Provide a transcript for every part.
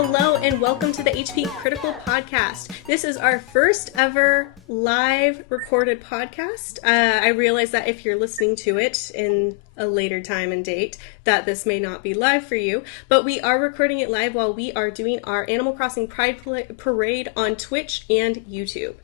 Hello and welcome to the HP Critical Podcast. This is our first ever live recorded podcast. I realize that if you're listening to it in a later time and date, that this may not be live for you, but we are recording it live while we are doing our Animal Crossing Pride Parade on Twitch and YouTube.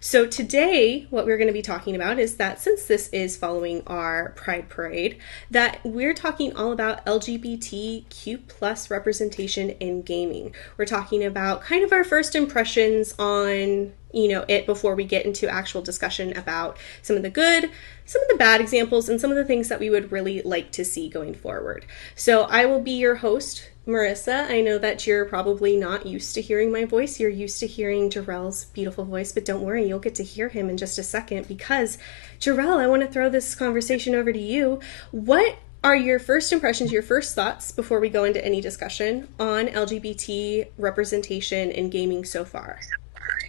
So today, what we're going to be talking about is that since this is following our Pride Parade, that we're talking all about LGBTQ plus representation in gaming. We're talking about kind of our first impressions on, it before we get into actual discussion about some of the good, some of the bad examples, and some of the things that we would really like to see going forward. So I will be your host, Marissa. I know that you're probably not used to hearing my voice. You're used to hearing Jarrell's beautiful voice, but don't worry, you'll get to hear him in just a second because, Jarrell, I want to throw this conversation over to you. What are your first impressions, your first thoughts before we go into any discussion on LGBT representation in gaming so far?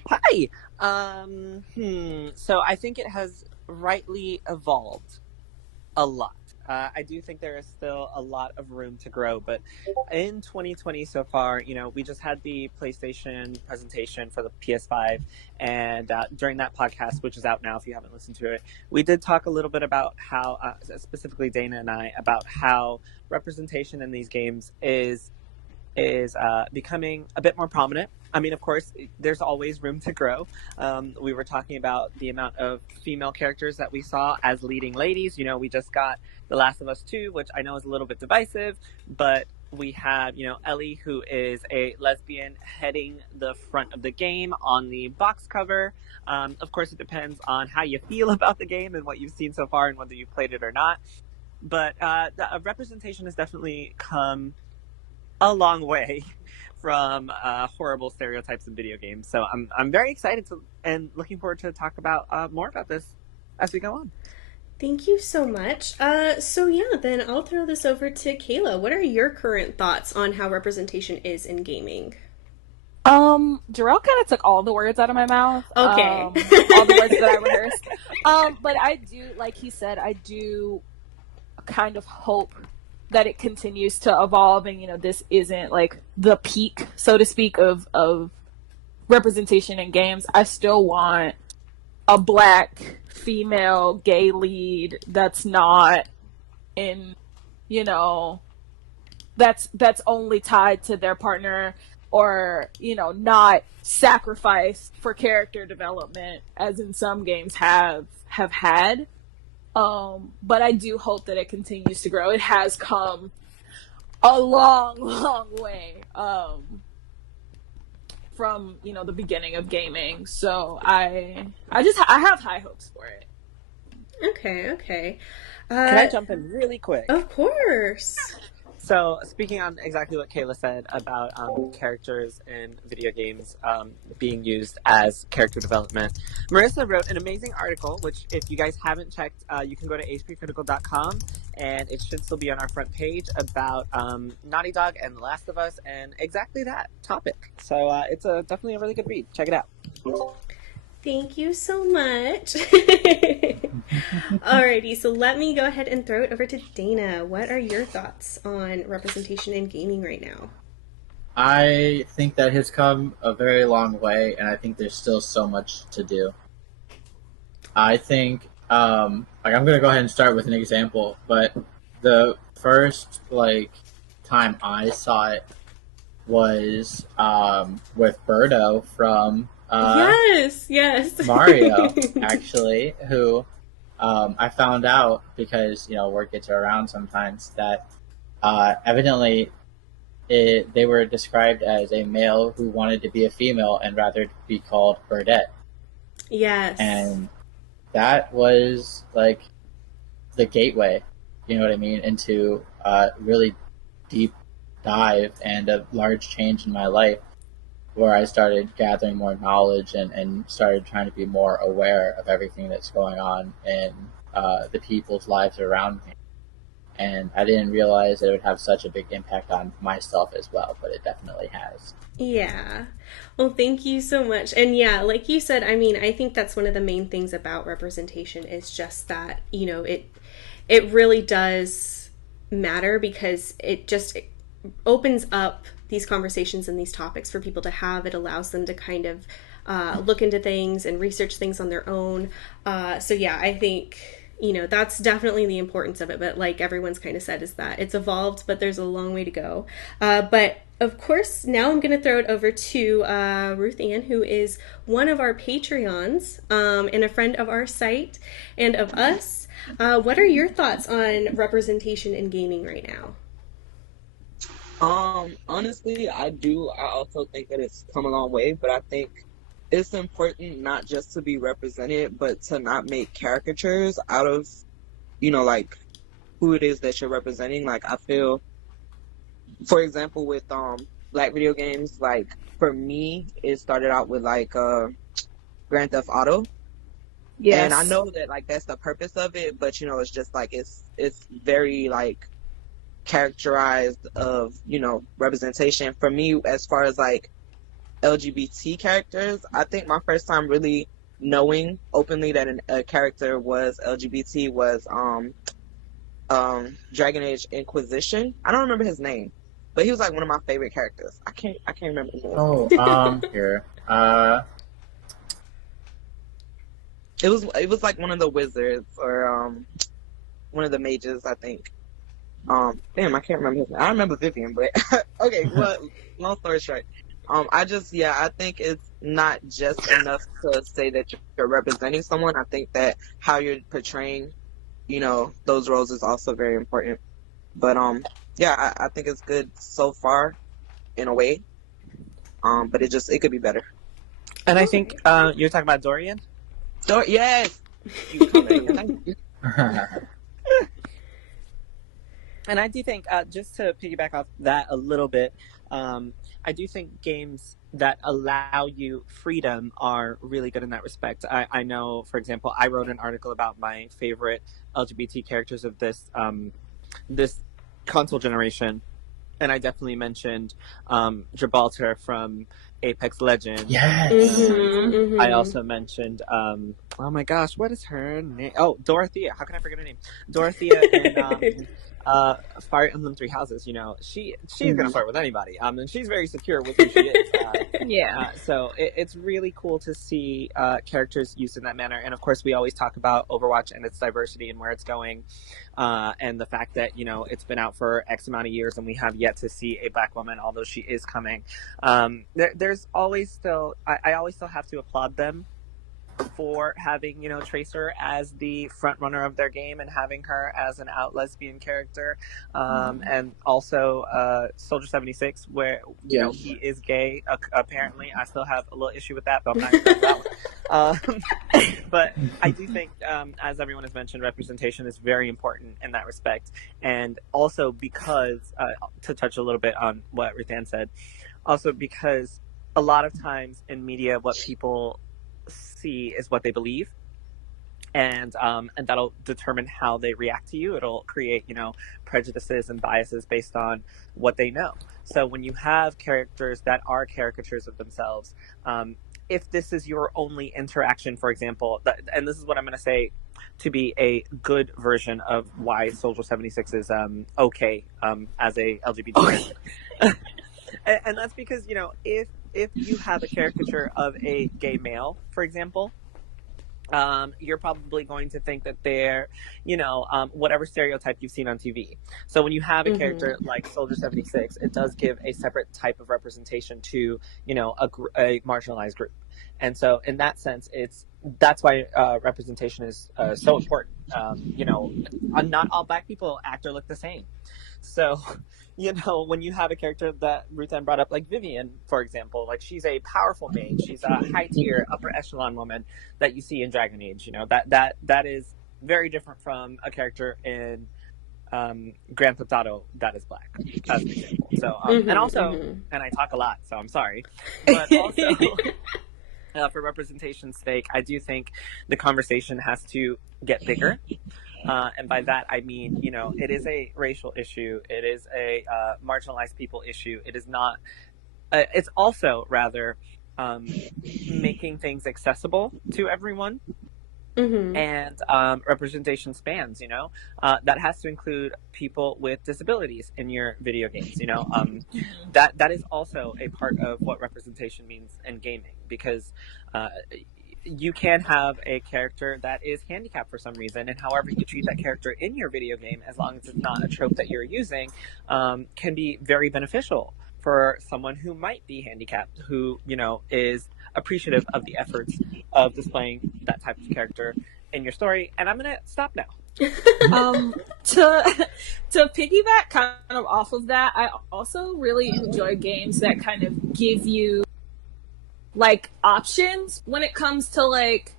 Hi. So I think it has rightly evolved a lot. I do think there is still a lot of room to grow, but in 2020 so far, we just had the PlayStation presentation for the PS5, and during that podcast, which is out now if you haven't listened to it, we did talk a little bit about how, specifically Dana and I, about how representation in these games is becoming a bit more prominent. I mean, of course, there's always room to grow. We were talking about the amount of female characters that we saw as leading ladies. We just got The Last of Us 2, which I know is a little bit divisive, but we have, Ellie, who is a lesbian heading the front of the game on the box cover. Of course, it depends on how you feel about the game and what you've seen so far and whether you've played it or not. But the representation has definitely come a long way from horrible stereotypes in video games. So I'm very excited and looking forward to talk about more about this as we go on. Thank you so much. Then I'll throw this over to Kayla. What are your current thoughts on how representation is in gaming? Jarrell kind of took all the words out of my mouth. Okay. All the words that I rehearsed. But I do, like he said, I do kind of hope that it continues to evolve and, this isn't like the peak, so to speak, of representation in games. I still want a black female gay lead that's not in, that's only tied to their partner or, not sacrificed for character development as in some games have had. But I do hope that it continues to grow. It has come a long, long way from the beginning of gaming. So I have high hopes for it. Okay. Can I jump in really quick? Of course. So, speaking on exactly what Kayla said about characters in video games being used as character development, Marissa wrote an amazing article, which if you guys haven't checked, you can go to hpcritical.com, and it should still be on our front page about Naughty Dog and The Last of Us and exactly that topic. So, it's definitely a really good read. Check it out. Thank you so much. Alrighty, so let me go ahead and throw it over to Dana. What are your thoughts on representation in gaming right now? I think that has come a very long way, and I think there's still so much to do. I think, I'm going to go ahead and start with an example, but the first, time I saw it was with Birdo from yes. Mario, actually, who I found out because, word gets around sometimes that evidently they were described as a male who wanted to be a female and rather be called Birdette. Yes. And that was the gateway, you know what I mean, into a really deep dive and a large change in my life, where I started gathering more knowledge and started trying to be more aware of everything that's going on in the people's lives around me. And I didn't realize that it would have such a big impact on myself as well, but it definitely has. Yeah. Well, thank you so much. And yeah, like you said, I mean, I think that's one of the main things about representation is just that, it really does matter because it opens up these conversations and these topics for people to have. It allows them to kind of look into things and research things on their own. So yeah, I think, that's definitely the importance of it. But like everyone's kind of said, is that it's evolved, but there's a long way to go. But of course, now I'm going to throw it over to Ruth Ann, who is one of our Patreons and a friend of our site and of us. What are your thoughts on representation in gaming right now? Honestly, I also think that it's come a long way, but I think it's important not just to be represented, but to not make caricatures out of, like who it is that you're representing. Like, I feel, for example, with Black video games, like for me, it started out with like Grand Theft Auto. Yes. And I know that like that's the purpose of it, but it's just like it's very like characterized of representation. For me, as far as like LGBT characters, I think my first time really knowing openly that a character was LGBT was Dragon Age Inquisition. I don't remember his name, but he was like one of my favorite characters. I can't remember his name. Here. It was like one of the wizards or one of the mages, I think. Damn, I can't remember his name. I remember Vivian, but okay. Well, long story short, I think it's not just enough to say that you're representing someone. I think that how you're portraying, those roles is also very important. But yeah, I think it's good so far, in a way. But it could be better. And I think you're talking about Dorian. Yes. You coming? And I do think, just to piggyback off that a little bit, I do think games that allow you freedom are really good in that respect. I know, for example, I wrote an article about my favorite LGBT characters of this console generation, and I definitely mentioned Gibraltar from Apex Legends. Yes. Mm-hmm. I also mentioned, oh my gosh, what is her name? Oh, Dorothea. How can I forget her name? Dorothea in Fire Emblem Three Houses. She's gonna flirt with anybody. And she's very secure with who she is. Yeah. So it's really cool to see characters used in that manner. And of course, we always talk about Overwatch and its diversity and where it's going, and the fact that it's been out for X amount of years and we have yet to see a Black woman, although she is coming. There's always still, I always still have to applaud them for having Tracer as the front runner of their game and having her as an out lesbian character, and also Soldier 76, where he is gay. Apparently, I still have a little issue with that, but I'm not going to that one. But I do think, as everyone has mentioned, representation is very important in that respect, and also because to touch a little bit on what Ruth Ann said, also because a lot of times in media, what people see is what they believe, and that'll determine how they react to you. It'll create prejudices and biases based on what they know. So when you have characters that are caricatures of themselves, if this is your only interaction, for example, and this is what I'm going to say to be a good version of why Soldier 76 is okay as a LGBT and that's because if you have a caricature of a gay male, for example, you're probably going to think that they're, whatever stereotype you've seen on TV. So when you have a character like Soldier 76, it does give a separate type of representation to, a marginalized group. And so in that sense, that's why representation is so important. Not all Black people act or look the same. So, when you have a character that Ruth Ann brought up, like Vivian, for example, like she's a powerful mage, she's a high tier, upper echelon woman that you see in Dragon Age. That is very different from a character in Grand Theft Auto that is Black, as an example. So, and also, and I talk a lot, so I'm sorry, but also. For representation's sake, I do think the conversation has to get bigger. And by that, I mean, it is a racial issue. It is a marginalized people issue. It is not, it's also rather making things accessible to everyone. And representation spans, that has to include people with disabilities in your video games. That is also a part of what representation means in gaming, because you can have a character that is handicapped for some reason, and however you treat that character in your video game, as long as it's not a trope that you're using, can be very beneficial for someone who might be handicapped, who is appreciative of the efforts of displaying that type of character in your story. And I'm gonna stop now. To piggyback kind of off of that, I also really enjoy games that kind of give you like options when it comes to like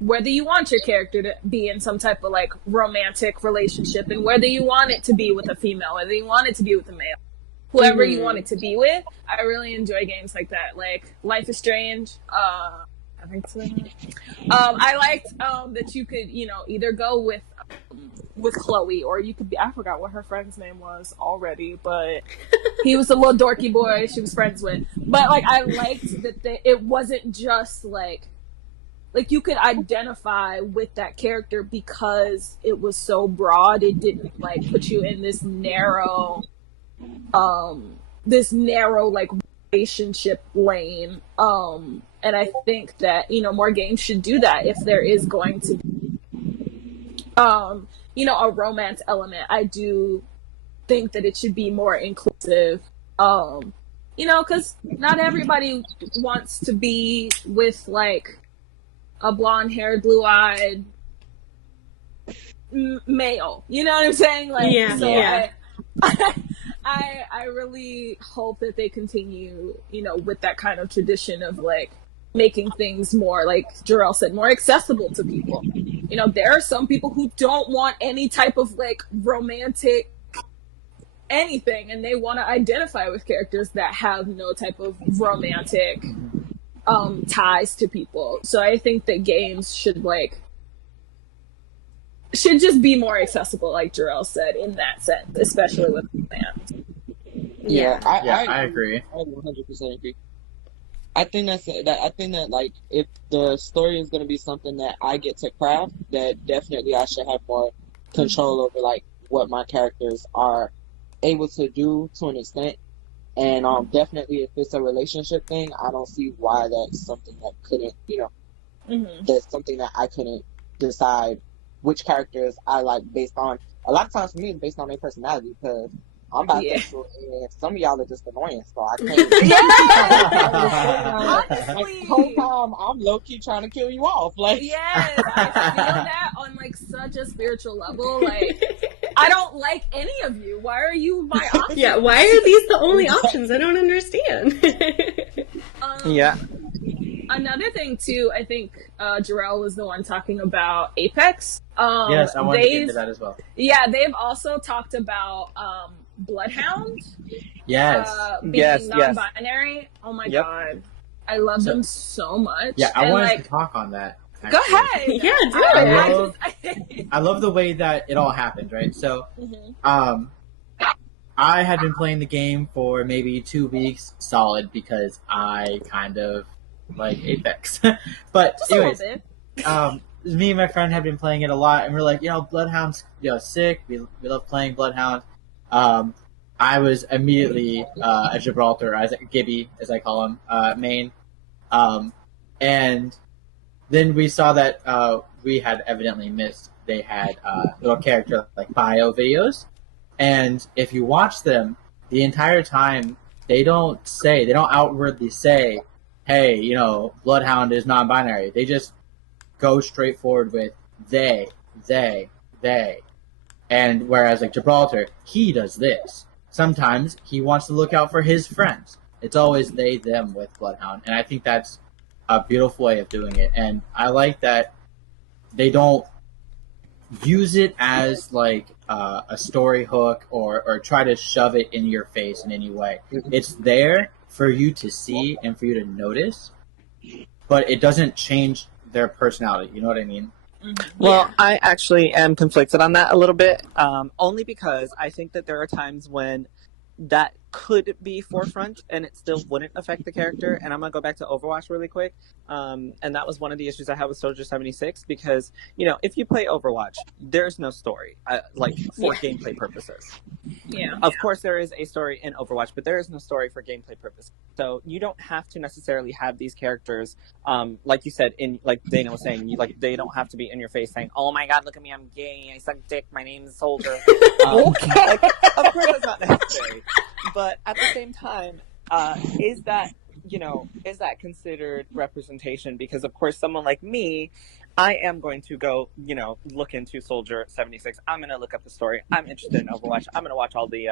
whether you want your character to be in some type of like romantic relationship, and whether you want it to be with a female, whether you want it to be with a male, whoever you want it to be with. I really enjoy games like that, like Life is Strange. I think so. I liked that you could, either go with Chloe, or you could be, I forgot what her friend's name was already, but he was a little dorky boy she was friends with. But like, I liked that it wasn't just like you could identify with that character because it was so broad. It didn't like put you in this narrow like relationship lane. And I think that, more games should do that if there is going to be, a romance element. I do think that it should be more inclusive, because not everybody wants to be with, like, a blonde-haired, blue-eyed male. You know what I'm saying? Like, yeah. So yeah. I really hope that they continue, with that kind of tradition of, like, making things more, like Jarrell said, more accessible to people. There are some people who don't want any type of, like, romantic anything, and they want to identify with characters that have no type of romantic ties to people. So I think that games should just be more accessible, like Jarrell said, in that sense, especially with fans. Yeah, I agree. I 100% agree. I think that like, if the story is going to be something that I get to craft, that definitely I should have more control over, like, what my characters are able to do to an extent. And definitely if it's a relationship thing, I don't see why that's something that couldn't, that's something that I couldn't decide which characters I like based on. A lot of times for me, it's based on their personality, because I'm bisexual, and some of y'all are just annoying, so I can't. Like, the whole time I'm low key trying to kill you off. Like, yes, I feel that on like such a spiritual level. Like, I don't like any of you. Why are you my option? Yeah, why are these the only options? I don't understand. Yeah. Another thing too, I think Jarrell was the one talking about Apex. Yes, I wanted to get into that as well. Yeah, they've also talked about Bloodhound. Yes. Being non-binary. Oh my god. I love them so much. Yeah, I wanted to talk on that. Go ahead. Yeah, do it. I love the way that it all happened, right? So, I had been playing the game for maybe 2 weeks solid because I kind of like Apex. But just anyways, a little bit. Me and my friend had been playing it a lot, and we're like, Bloodhound's sick. We love playing Bloodhound. I was immediately a Gibraltar, Gibby, as I call him, main. And then we saw that we had evidently missed. They had little character like bio videos, and if you watch them, the entire time they don't outwardly say, "Hey, Bloodhound is non-binary." They just go straight forward with they, and whereas like Gibraltar, he does this. Sometimes he wants to look out for his friends. It's always they, them with Bloodhound, and I think that's a beautiful way of doing it. And I like that they don't use it as like a story hook or try to shove it in your face in any way. It's there for you to see and for you to notice, but it doesn't change their personality. You know what I mean? Well, I actually am conflicted on that a little bit, only because I think that there are times when that could be forefront and it still wouldn't affect the character. And I'm gonna go back to Overwatch really quick. And that was one of the issues I had with Soldier 76 because, you know, if you play Overwatch, there's no story, like for gameplay purposes. Yeah. Of course, there is a story in Overwatch, but there is no story for gameplay purposes. So you don't have to necessarily have these characters, like you said, in like Dana was saying, they don't have to be in your face saying, "Oh my God, look at me, I'm gay, I suck dick, my name's Soldier." Okay. Of course, that's not necessary. But at the same time, is that considered representation? Because of course, someone like me, I am going to go, look into Soldier 76. I'm going to look up the story. I'm interested in Overwatch. I'm going to watch all the,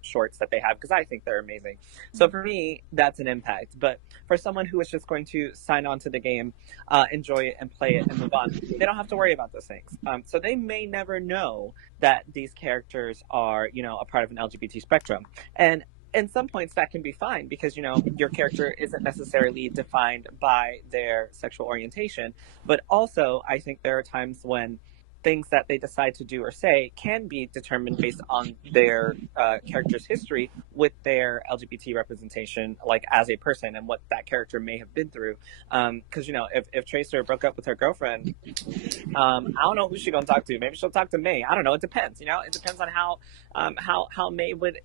shorts that they have because I think they're amazing. So for me, that's an impact. But for someone who is just going to sign on to the game, enjoy it and play it and move on, they don't have to worry about those things. So they may never know that these characters are, a part of an LGBT spectrum. And in some points that can be fine because, your character isn't necessarily defined by their sexual orientation. But also, I think there are times when things that they decide to do or say can be determined based on their character's history with their LGBT representation, like as a person and what that character may have been through. Because, if Tracer broke up with her girlfriend, I don't know who she's going to talk to. Maybe she'll talk to May. I don't know. It depends. It depends on how May would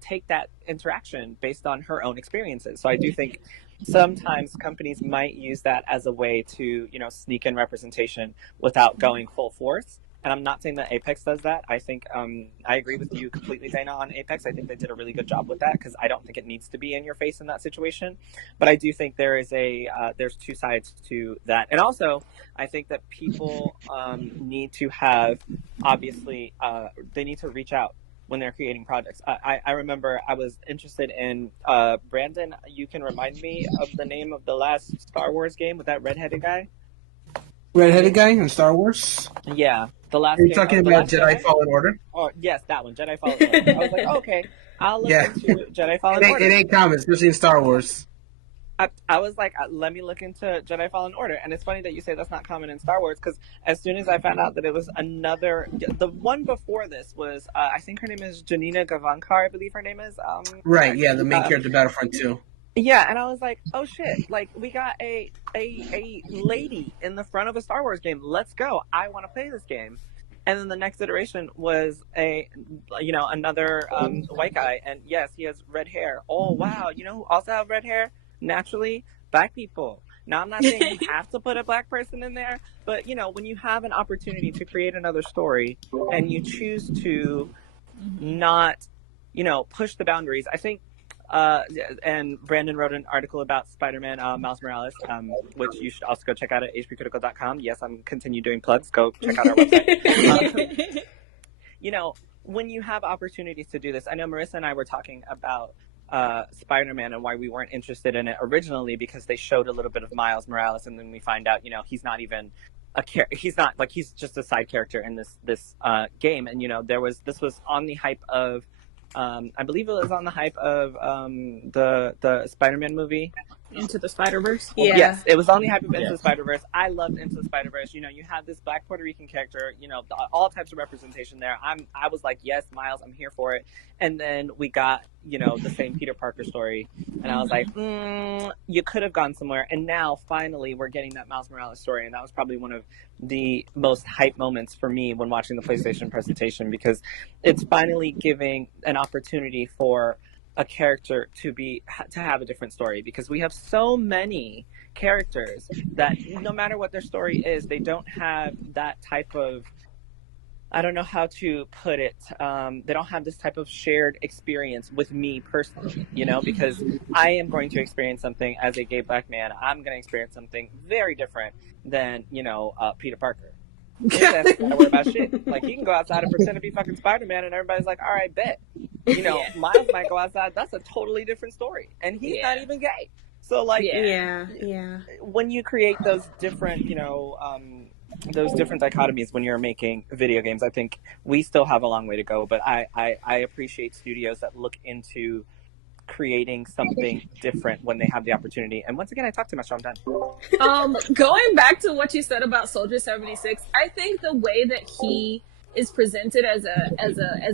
take that interaction based on her own experiences. So I do think sometimes companies might use that as a way to, sneak in representation without going full force. And I'm not saying that Apex does that. I think I agree with you completely, Dana, on Apex. I think they did a really good job with that because I don't think it needs to be in your face in that situation. But I do think there is there's two sides to that. And also, I think that people need to have, obviously, they need to reach out when they're creating projects. I remember I was interested in, Brandon, you can remind me of the name of the last Star Wars game with that redheaded guy? Redheaded guy in Star Wars? Yeah, the last Are you game. talking about Jedi Fallen Order? Oh, yes, that one, Jedi Fallen Order. I was like, okay, I'll look into Jedi Fallen Order. It ain't common, especially in Star Wars. I was like, let me look into Jedi Fallen Order. And it's funny that you say that's not common in Star Wars, because as soon as I found out that it was the one before this was, I think her name is Janina Gavankar, I believe her name is. Right, yeah, the main character Battlefront 2. Yeah, and I was like, oh shit, like, we got a lady in the front of a Star Wars game. Let's go. I want to play this game. And then the next iteration was another white guy. And yes, he has red hair. Oh, wow. You know who also have red hair? Naturally, Black people. Now, I'm not saying you have to put a Black person in there, but, when you have an opportunity to create another story and you choose to not, push the boundaries, I think, and Brandon wrote an article about Spider-Man, Miles Morales, which you should also go check out at hpcritical.com. Yes, I'm continue doing plugs. Go check out our website. When you have opportunities to do this, I know Marissa and I were talking about Spider-Man and why we weren't interested in it originally, because they showed a little bit of Miles Morales, and then we find out, he's not even he's just a side character in this game. And this was on the hype of, I believe it was on the hype of the Spider-Man movie. Into the Spider-Verse? Yeah. Yes, it was on the hype of Into the Spider-Verse. I loved Into the Spider-Verse. You have this Black Puerto Rican character, all types of representation there. I was like, yes, Miles, I'm here for it. And then we got, the same Peter Parker story. And I was like, you could have gone somewhere. And now, finally, we're getting that Miles Morales story. And that was probably one of the most hype moments for me when watching the PlayStation presentation, because it's finally giving an opportunity for a character to have a different story, because we have so many characters that no matter what their story is, they don't have that type of, I don't know how to put it, they don't have this type of shared experience with me personally, because I am going to experience something as a gay Black man. I'm going to experience something very different than, Peter Parker. Yeah, that's not worry about shit. Like, he can go outside and pretend to be fucking Spider-Man, and everybody's like, all right, bet. Miles might go outside. That's a totally different story, and he's not even gay. So, like, yeah. When you create those different, those different dichotomies when you're making video games, I think we still have a long way to go. But I appreciate studios that look into creating something different when they have the opportunity. And once again, I talked too much, so I'm done. Going back to what you said about Soldier 76, I think the way that he is presented as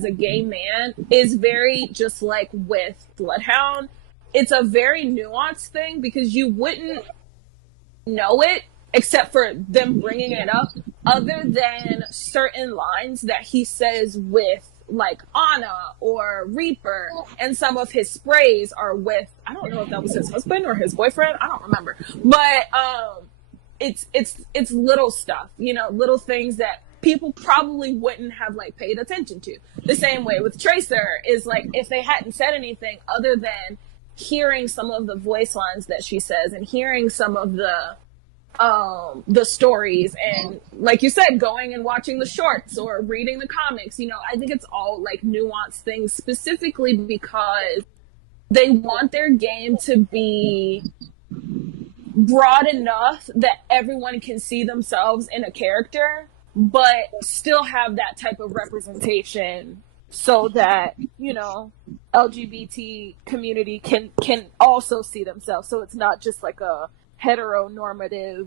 a gay man is very just like with Bloodhound. It's a very nuanced thing because you wouldn't know it except for them bringing it up, other than certain lines that he says with like Anna or Reaper, and some of his sprays are with, I don't know if that was his husband or his boyfriend, I don't remember, but it's little stuff, you know, little things that people probably wouldn't have like paid attention to. The same way with Tracer is like, if they hadn't said anything other than hearing some of the voice lines that she says and hearing some of the stories, and like you said, going and watching the shorts or reading the comics, you know, I think it's all like nuanced things, specifically because they want their game to be broad enough that everyone can see themselves in a character, but still have that type of representation so that, you know, LGBT community can also see themselves. So it's not just like a heteronormative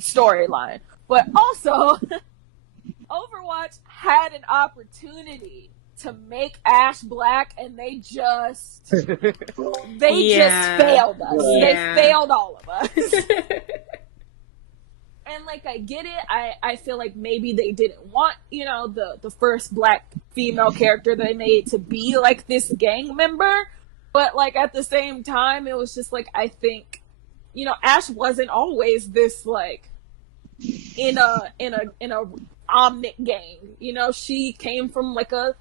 storyline. But also, Overwatch had an opportunity to make Ash black, and they just just failed us. Yeah. They failed all of us. And like, I get it. I feel like maybe they didn't want, you know, the first black female character they made to be like this gang member. But like, at the same time, it was just like, I think, you know, Ash wasn't always this like in a Omnic gang. You know, she came from like a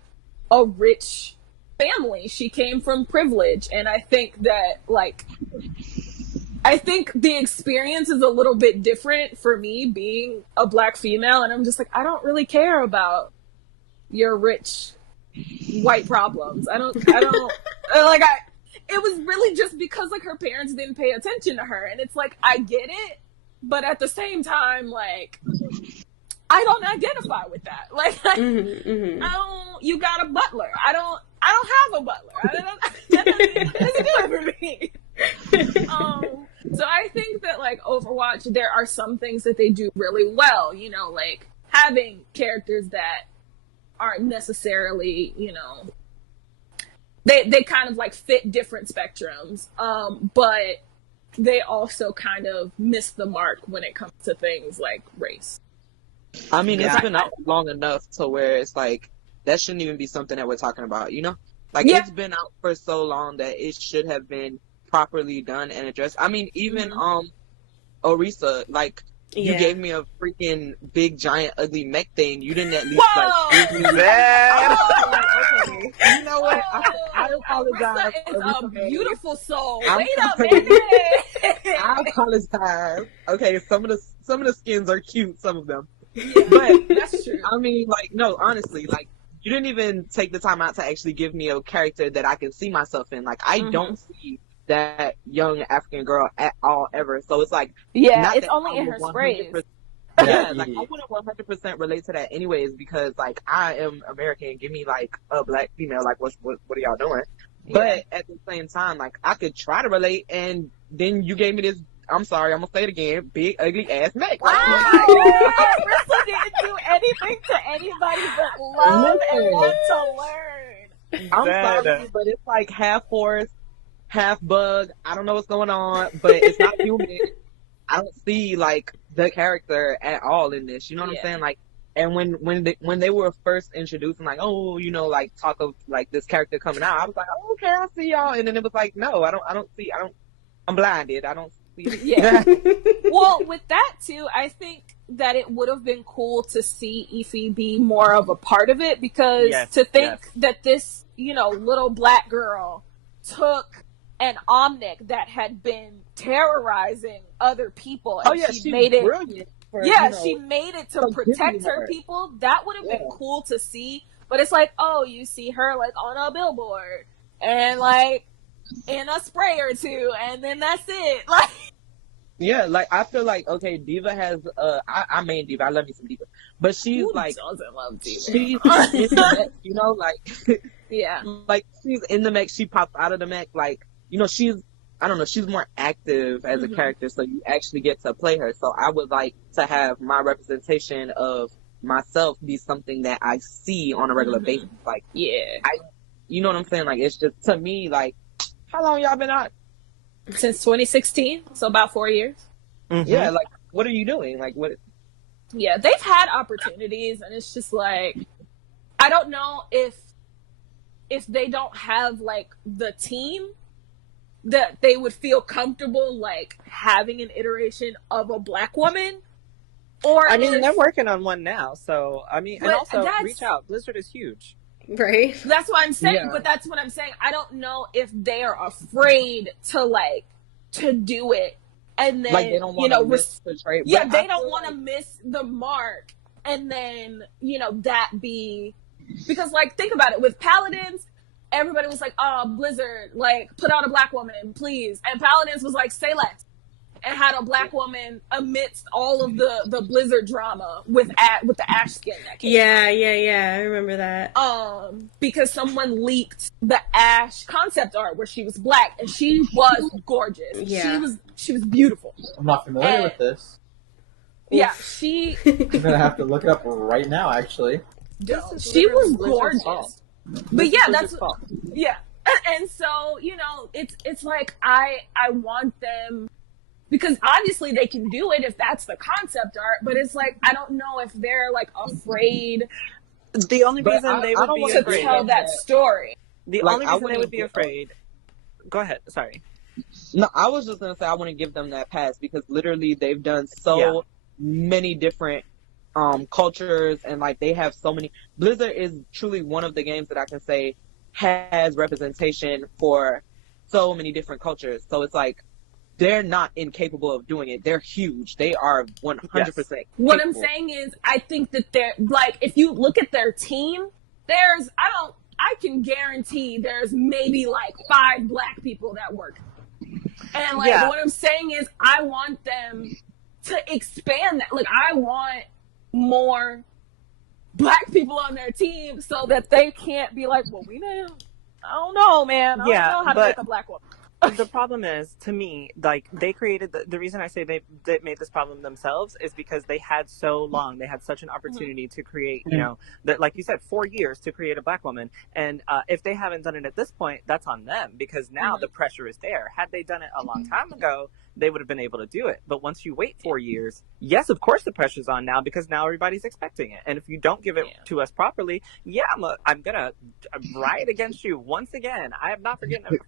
rich family. She came from privilege. And I think that like, I think the experience is a little bit different for me being a black female, and I'm just like, I don't really care about your rich white problems. I don't like, it was really just because like her parents didn't pay attention to her, and it's like, I get it, but at the same time, like, I don't identify with that. Like, I don't, you got a butler. I don't have a butler. That doesn't do it for me. So I think that like Overwatch, there are some things that they do really well, you know, like having characters that aren't necessarily, you know, they kind of like fit different spectrums, but they also kind of miss the mark when it comes to things like race. I mean, it's been out long enough to where it's like, that shouldn't even be something that we're talking about, you know? Like, it's been out for so long that it should have been properly done and addressed. I mean, even Orisa, like, you gave me a freaking big, giant, ugly mech thing. You didn't at least, like, give me that. Okay. You know what? I apologize. Orisa is a beautiful soul. Wait a minute. I apologize. Okay, some of the skins are cute, some of them. Yeah, but that's true. I mean, like, no, honestly, like, you didn't even take the time out to actually give me a character that I can see myself in. Like, I don't see that young African girl at all ever. So it's like, it's only in her sprays. Yeah, like, I wouldn't 100% relate to that anyways, because like, I am American. Give me like a black female. Like, what are y'all doing? Yeah. But at the same time, like, I could try to relate, and then you gave me this, I'm sorry, I'm gonna say it again, big ugly ass mech. Arissa didn't do anything to anybody but love and want to learn. I'm sorry, but it's like half horse, half bug. I don't know what's going on, but it's not human. I don't see like the character at all in this. You know what I'm saying? Like, and when they were first introducing, like, oh, you know, like, talk of like this character coming out, I was like, oh, okay, I see y'all, and then it was like, no, I'm blinded. I don't see. Yeah. Well, with that too, I think that it would have been cool to see Ify be more of a part of it, because to think that this, you know, little black girl took an Omnic that had been terrorizing other people, and she made it brilliant for, she made it to protect her people. That would have been cool to see. But it's like, oh, you see her like on a billboard and like in a spray or two, and then that's it. Like, yeah, like, I feel like, okay, D.Va has I main D.Va, I love me some D.Va, but she's like, doesn't love D.Va? She's in the mech, you know, like, like, she's in the mech, she pops out of the mech, like, you know, she's more active as a character, so you actually get to play her. So I would like to have my representation of myself be something that I see on a regular basis. Like, you know what I'm saying? Like, it's just, to me, like, how long y'all been out? Since 2016, so about 4 years. Yeah, like, what are you doing? Like, what? Yeah, they've had opportunities, and it's just like, I don't know if they don't have like the team that they would feel comfortable like having an iteration of a Black woman. Or I mean, they're working on one now, so I mean, and also reach out. Blizzard is huge, right? That's what I'm saying. But that's what I'm saying. I don't know if they are afraid to do it, and then like they don't want to miss the trade. Yeah, they don't want to miss the mark, and then that be because like think about it with Paladins. Everybody was like, "Oh, Blizzard, like put out a Black woman, please," and Paladins was like, "Say less." And had a Black woman amidst all of the Blizzard drama with the Ashe skin that came out. I remember that. Because someone leaked the Ashe concept art where she was Black and she was gorgeous. Yeah. She was beautiful. I'm not familiar with this. Yeah, I'm gonna have to look it up right now, actually. She was gorgeous. But yeah, that's yeah. And so, it's like I want them, because obviously they can do it if that's the concept art, but it's like I don't know if they're like afraid. The only reason they would be afraid to tell that story. The only reason they would be afraid. Go ahead. Sorry. No, I was just gonna say I want to give them that pass because literally they've done so many different cultures, and like they have so many. Blizzard is truly one of the games that I can say has representation for so many different cultures. So it's like they're not incapable of doing it. They're huge. They are 100%. What I'm saying is, I think that they're like, if you look at their team, I can guarantee there's maybe like 5 Black people that work. And like, what I'm saying is, I want them to expand that. Like, I want more Black people on their team so that they can't be like, well, I don't know, man. I don't know how to make a Black woman. The problem is, to me, like they created the reason I say they made this problem themselves is because they had such an opportunity to create, that, like you said, 4 years to create a Black woman. And if they haven't done it at this point, that's on them, because now the pressure is there. Had they done it a long time ago, they would have been able to do it. But once you wait 4 years, yes, of course the pressure's on now, because now everybody's expecting it. And if you don't give it to us properly, I'm gonna riot against you once again. I have not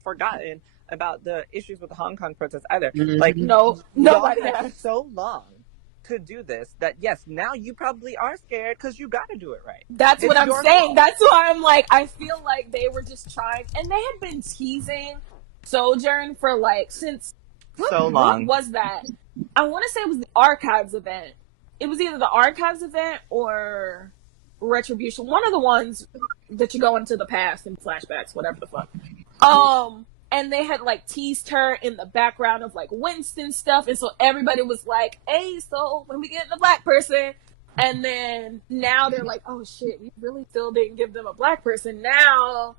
forgotten about the issues with the Hong Kong protests either. Like, nobody had so long to do this that yes, now you probably are scared because you got to do it right. That's what I'm saying. That's why I'm like, I feel like they were just trying, and they had been teasing Sojourn for like since so long. What was that? I want to say it was the Archives event. It was either the Archives event or Retribution. One of the ones that you go into the past and flashbacks, whatever the fuck. And they had like teased her in the background of like Winston stuff, and so everybody was like, "Hey, so when we get the Black person?" And then now they're like, "Oh shit, we really still didn't give them a Black person." Now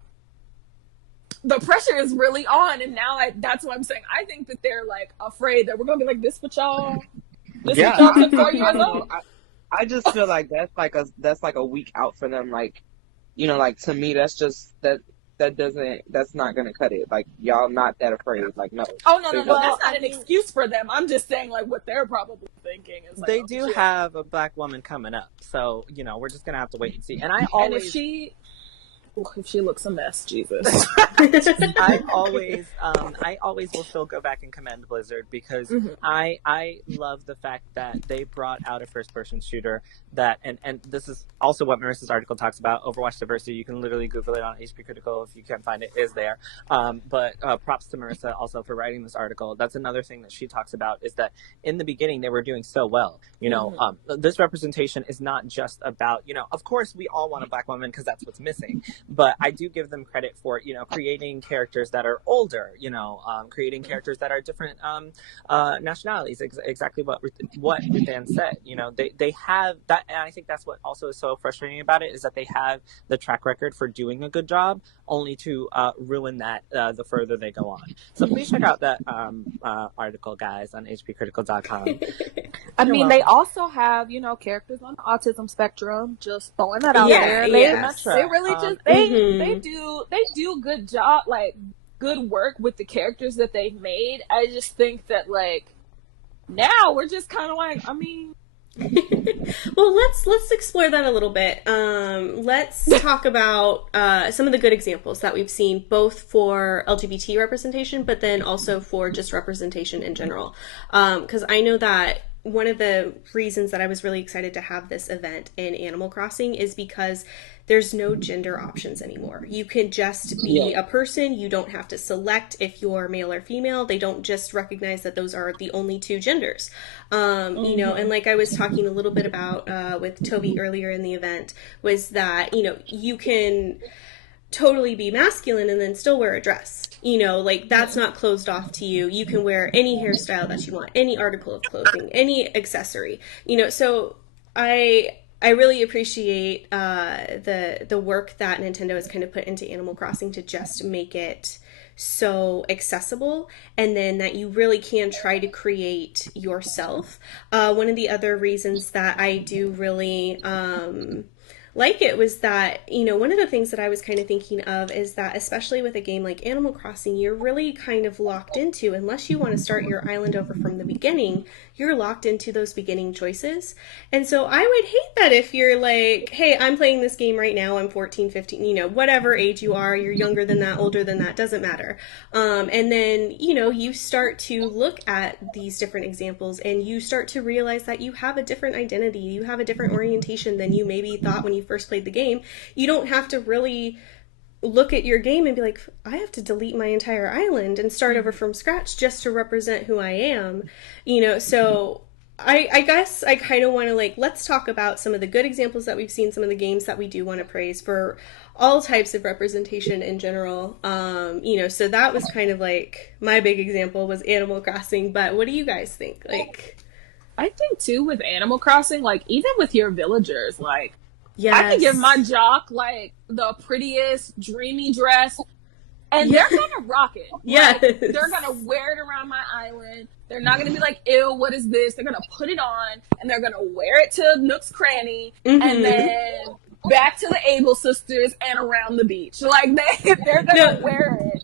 the pressure is really on, and now that's what I'm saying. I think that they're like afraid that we're gonna be like, "This what y'all took 4 years old." I just feel like that's like a week out for them. Like, like to me, that's just that's not gonna cut it. Like, y'all not that afraid. Like, no. Oh no, that's not an excuse for them. I'm just saying like what they're probably thinking is like, they do have a Black woman coming up, so we're just gonna have to wait and see. And if she looks a mess, Jesus. I always will still go back and commend Blizzard because I love the fact that they brought out a first person shooter that, and this is also what Marissa's article talks about, Overwatch diversity. You can literally Google it on HP Critical if you can't find it, is there. But props to Marissa also for writing this article. That's another thing that she talks about, is that in the beginning they were doing so well. This representation is not just about, of course we all want a Black woman because that's what's missing. But I do give them credit for, creating characters that are older, creating characters that are different nationalities. Exactly what Dan said. They have that, and I think that's what also is so frustrating about it, is that they have the track record for doing a good job, only to ruin that the further they go on. So please check out that article, guys, on hpcritical.com. I You're mean, they welcome. also have, characters on the autism spectrum. Just throwing that out Yeah, there. yes. They really just Mhm. they do good job, like good work with the characters that they've made. I just think that like now we're just kind of like, I mean, Well, let's explore that a little bit. Let's talk about some of the good examples that we've seen, both for LGBT representation, but then also for just representation in general. Because I know that one of the reasons that I was really excited to have this event in Animal Crossing is because there's no gender options anymore. You can just be a person. You don't have to select if you're male or female. They don't just recognize that those are the only two genders. And like I was talking a little bit about with Toby earlier in the event, was that, you can totally be masculine and then still wear a dress. Like that's not closed off to you. You can wear any hairstyle that you want, any article of clothing, any accessory. So I really appreciate the work that Nintendo has kind of put into Animal Crossing to just make it so accessible, and then that you really can try to create yourself. One of the other reasons that I do really like it was that, one of the things that I was kind of thinking of is that, especially with a game like Animal Crossing, you're really kind of locked into, unless you want to start your island over from the beginning, you're locked into those beginning choices. And so I would hate that if you're like, hey, I'm playing this game right now, I'm 14, 15, whatever age you are, you're younger than that, older than that, doesn't matter. And then, you start to look at these different examples and you start to realize that you have a different identity, you have a different orientation than you maybe thought when you first played the game. You don't have to really look at your game and be like, I have to delete my entire island and start over from scratch just to represent who I am. So I guess I kind of want to let's talk about some of the good examples that we've seen, some of the games that we do want to praise for all types of representation in general. So that was kind of like my big example was Animal Crossing, but what do you guys think? I think too with Animal Crossing, even with your villagers, yes. I could give my jock the prettiest dreamy dress, and they're gonna rock it. Yes. They're gonna wear it around my island. They're not gonna be like, ew, what is this? They're gonna put it on and they're gonna wear it to Nook's Cranny, and then back to the Able Sisters and around the beach. They're gonna wear it.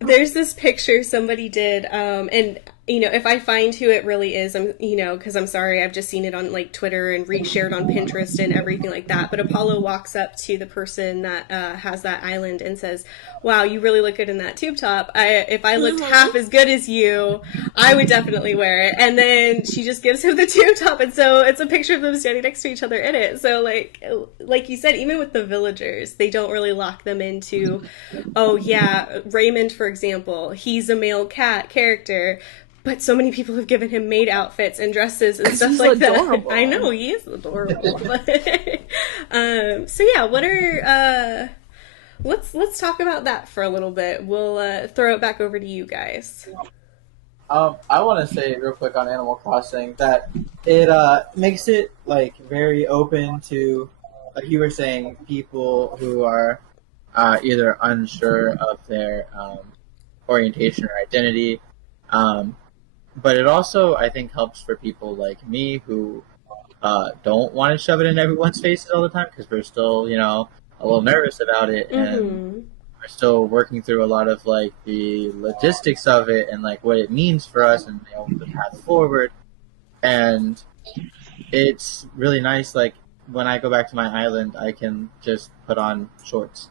There's this picture somebody did, and if I find who it really is, because I'm sorry, I've just seen it on Twitter and reshared on Pinterest and everything like that. But Apollo walks up to the person that has that island and says, "Wow, you really look good in that tube top. If I looked half as good as you, I would definitely wear it." And then she just gives him the tube top, and so it's a picture of them standing next to each other in it. So like you said, even with the villagers, they don't really lock them into, oh yeah, Raymond, for example, he's a male cat character. But so many people have given him maid outfits and dresses and stuff like adorable. that. I know, he is adorable. So yeah, what are let's talk about that for a little bit. We'll throw it back over to you guys. I want to say real quick on Animal Crossing that it makes it very open to, like you were saying, people who are either unsure of their orientation or identity. But it also, I think, helps for people like me who don't want to shove it in everyone's faces all the time because we're still, a little nervous about it, and we're still working through a lot of the logistics of it and what it means for us and the path forward. And it's really nice. When I go back to my island, I can just put on shorts,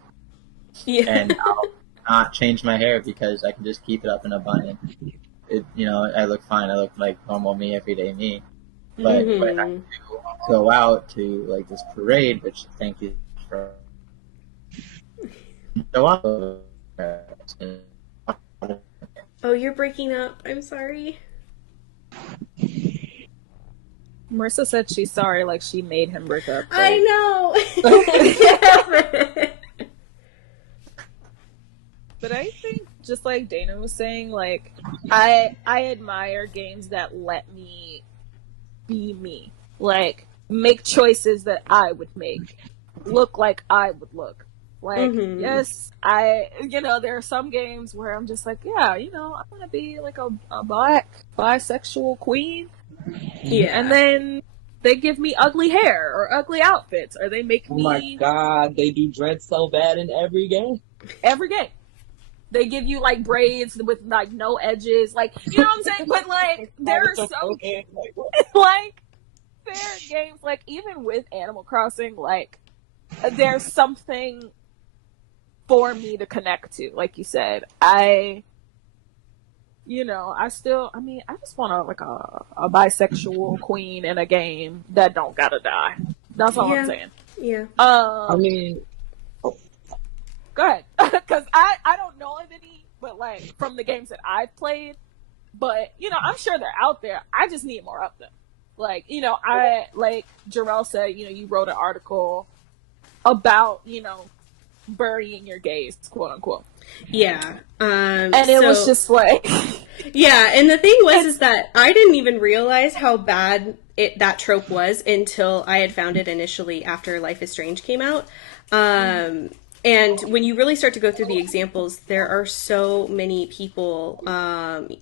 and I'll not change my hair because I can just keep it up in a bun. And I look fine. I look like normal me, everyday me. But when I have to go out to this parade, which thank you for Oh, you're breaking up. I'm sorry. Marissa said she's sorry, she made him break up. But... I know. But I think, just like Dana was saying, I admire games that let me be me. Make choices that I would make. Look like I would look. Yes, there are some games where I'm just yeah, I want to be a black bisexual queen. Yeah. And then they give me ugly hair or ugly outfits, or they make Oh my me god, they do dread so bad in every game. every game. They give you like braids with like no edges, like, you know what I'm saying? But like there are some like there are games like, even with Animal Crossing, like there's something for me to connect to. Like you said, I just want a bisexual queen in a game that don't gotta die. That's all I'm saying. Yeah. I mean, Go ahead, because I don't know of any, but like from the games that I've played, but I'm sure they're out there. I just need more of them. Like, I, like Jarrell said, you wrote an article about burying your gays, quote unquote. Yeah. And it was just like yeah, and the thing is that I didn't even realize how bad that trope was until I had found it initially after Life is Strange came out. And when you really start to go through the examples, there are so many people,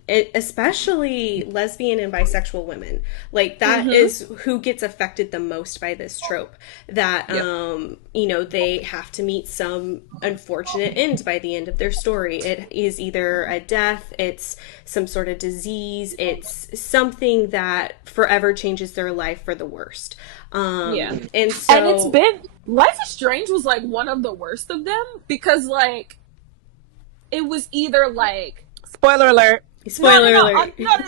especially lesbian and bisexual women. Like, that is who gets affected the most by this trope. That, they have to meet some unfortunate end by the end of their story. It is either a death, it's some sort of disease, it's something that forever changes their life for the worst. And it's been, Life is Strange was like one of the worst of them, because like it was either like, spoiler alert. Spoiler alert. I'm not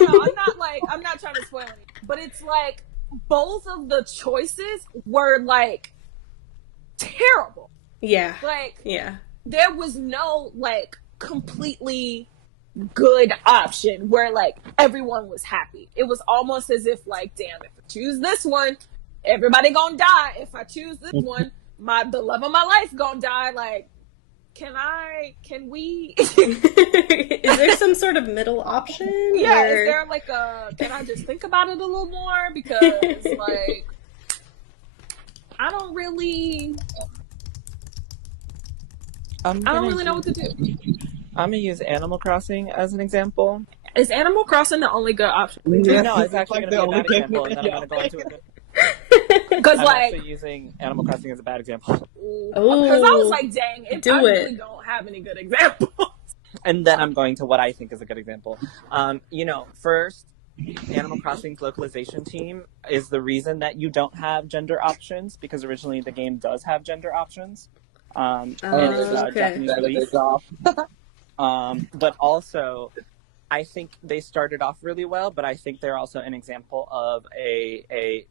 trying to spoil anything, but it's like both of the choices were like terrible. Yeah. Like, yeah. There was no like completely good option where like everyone was happy. It was almost as if like, damn, if I choose this one, everybody gonna die. If I choose this one, the love of my life gonna die. Like, can we? Is there some sort of middle option? Yeah, or... is there like can I just think about it a little more? Because like, I don't really know what to do. I'm gonna use Animal Crossing as an example. Is Animal Crossing the only good option? No, it's actually gonna be a bad example, and then I'm gonna go into it. Because I'm like actually using Animal Crossing as a bad example. Because I was like, dang, really don't have any good examples. And then I'm going to what I think is a good example. First, Animal Crossing's localization team is the reason that you don't have gender options, because originally the game does have gender options. Japanese release. But also, I think they started off really well, but I think they're also an example of a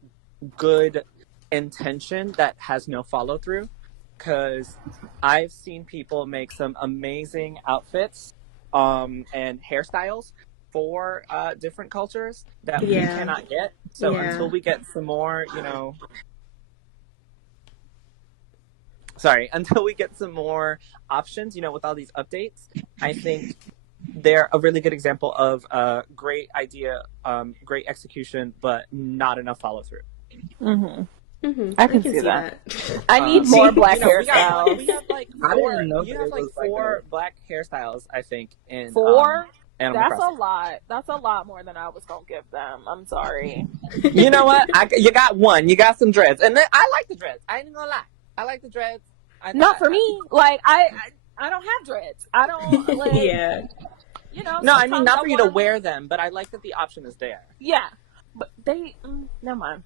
good intention that has no follow through. Because I've seen people make some amazing outfits and hairstyles for different cultures that we cannot get. So until we get some more, until we get some more options, with all these updates, I think they're a really good example of a great idea, great execution, but not enough follow through. Mm-hmm. Mm-hmm. I can see that. I need more black hairstyles. We have like four black hairstyles, I think, in four. Animal That's Crossing. a lot. That's a lot more than I was gonna give them. I'm sorry. You know what? You got one. You got some dreads, and then I like the dreads. I ain't gonna lie. I like the dreads. Not for me. Like I don't have dreads. I don't like. Yeah. No, I mean not for you to wear them, but I like that the option is there. Yeah, but they never mind.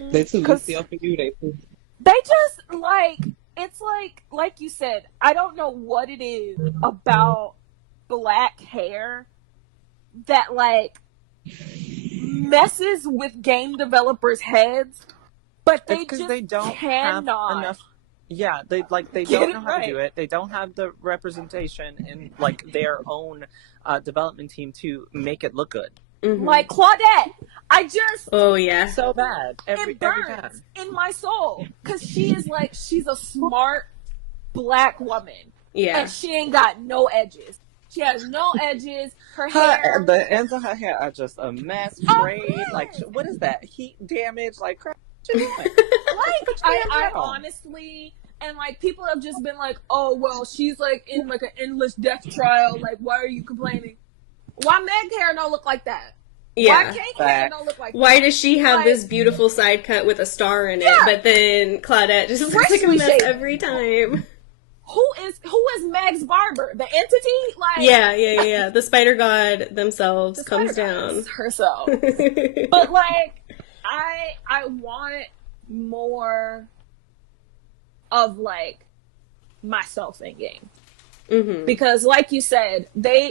They too easy for you. They just like, it's like you said. I don't know what it is about black hair that like messes with game developers' heads, but they don't have enough. Yeah, they don't know how to do it. They don't have the representation in like their own development team to make it look good. Mm-hmm. Like Claudette, so bad. It burns in my soul because she's a smart black woman. Yeah, and she ain't got no edges. She has no edges. Her hair, the ends of her hair are just a mess. Frayed. Like, what is that? Heat damage? Like, crap. I honestly, and like people have just been like, oh well, she's like in like an endless death trial. Like, why are you complaining? Why Meg hair don't look like that? Yeah. Why Kate hair don't look like that? Why does she have Like- this beautiful side cut with a star in it, Yeah. but then Claudette just looks like a Freshly mess shaved. every time? Who is Meg's barber? The entity? Like Yeah. The spider god themselves the comes spider down. goddess herself. But like I want more of like myself in game. Mm-hmm. Because like you said,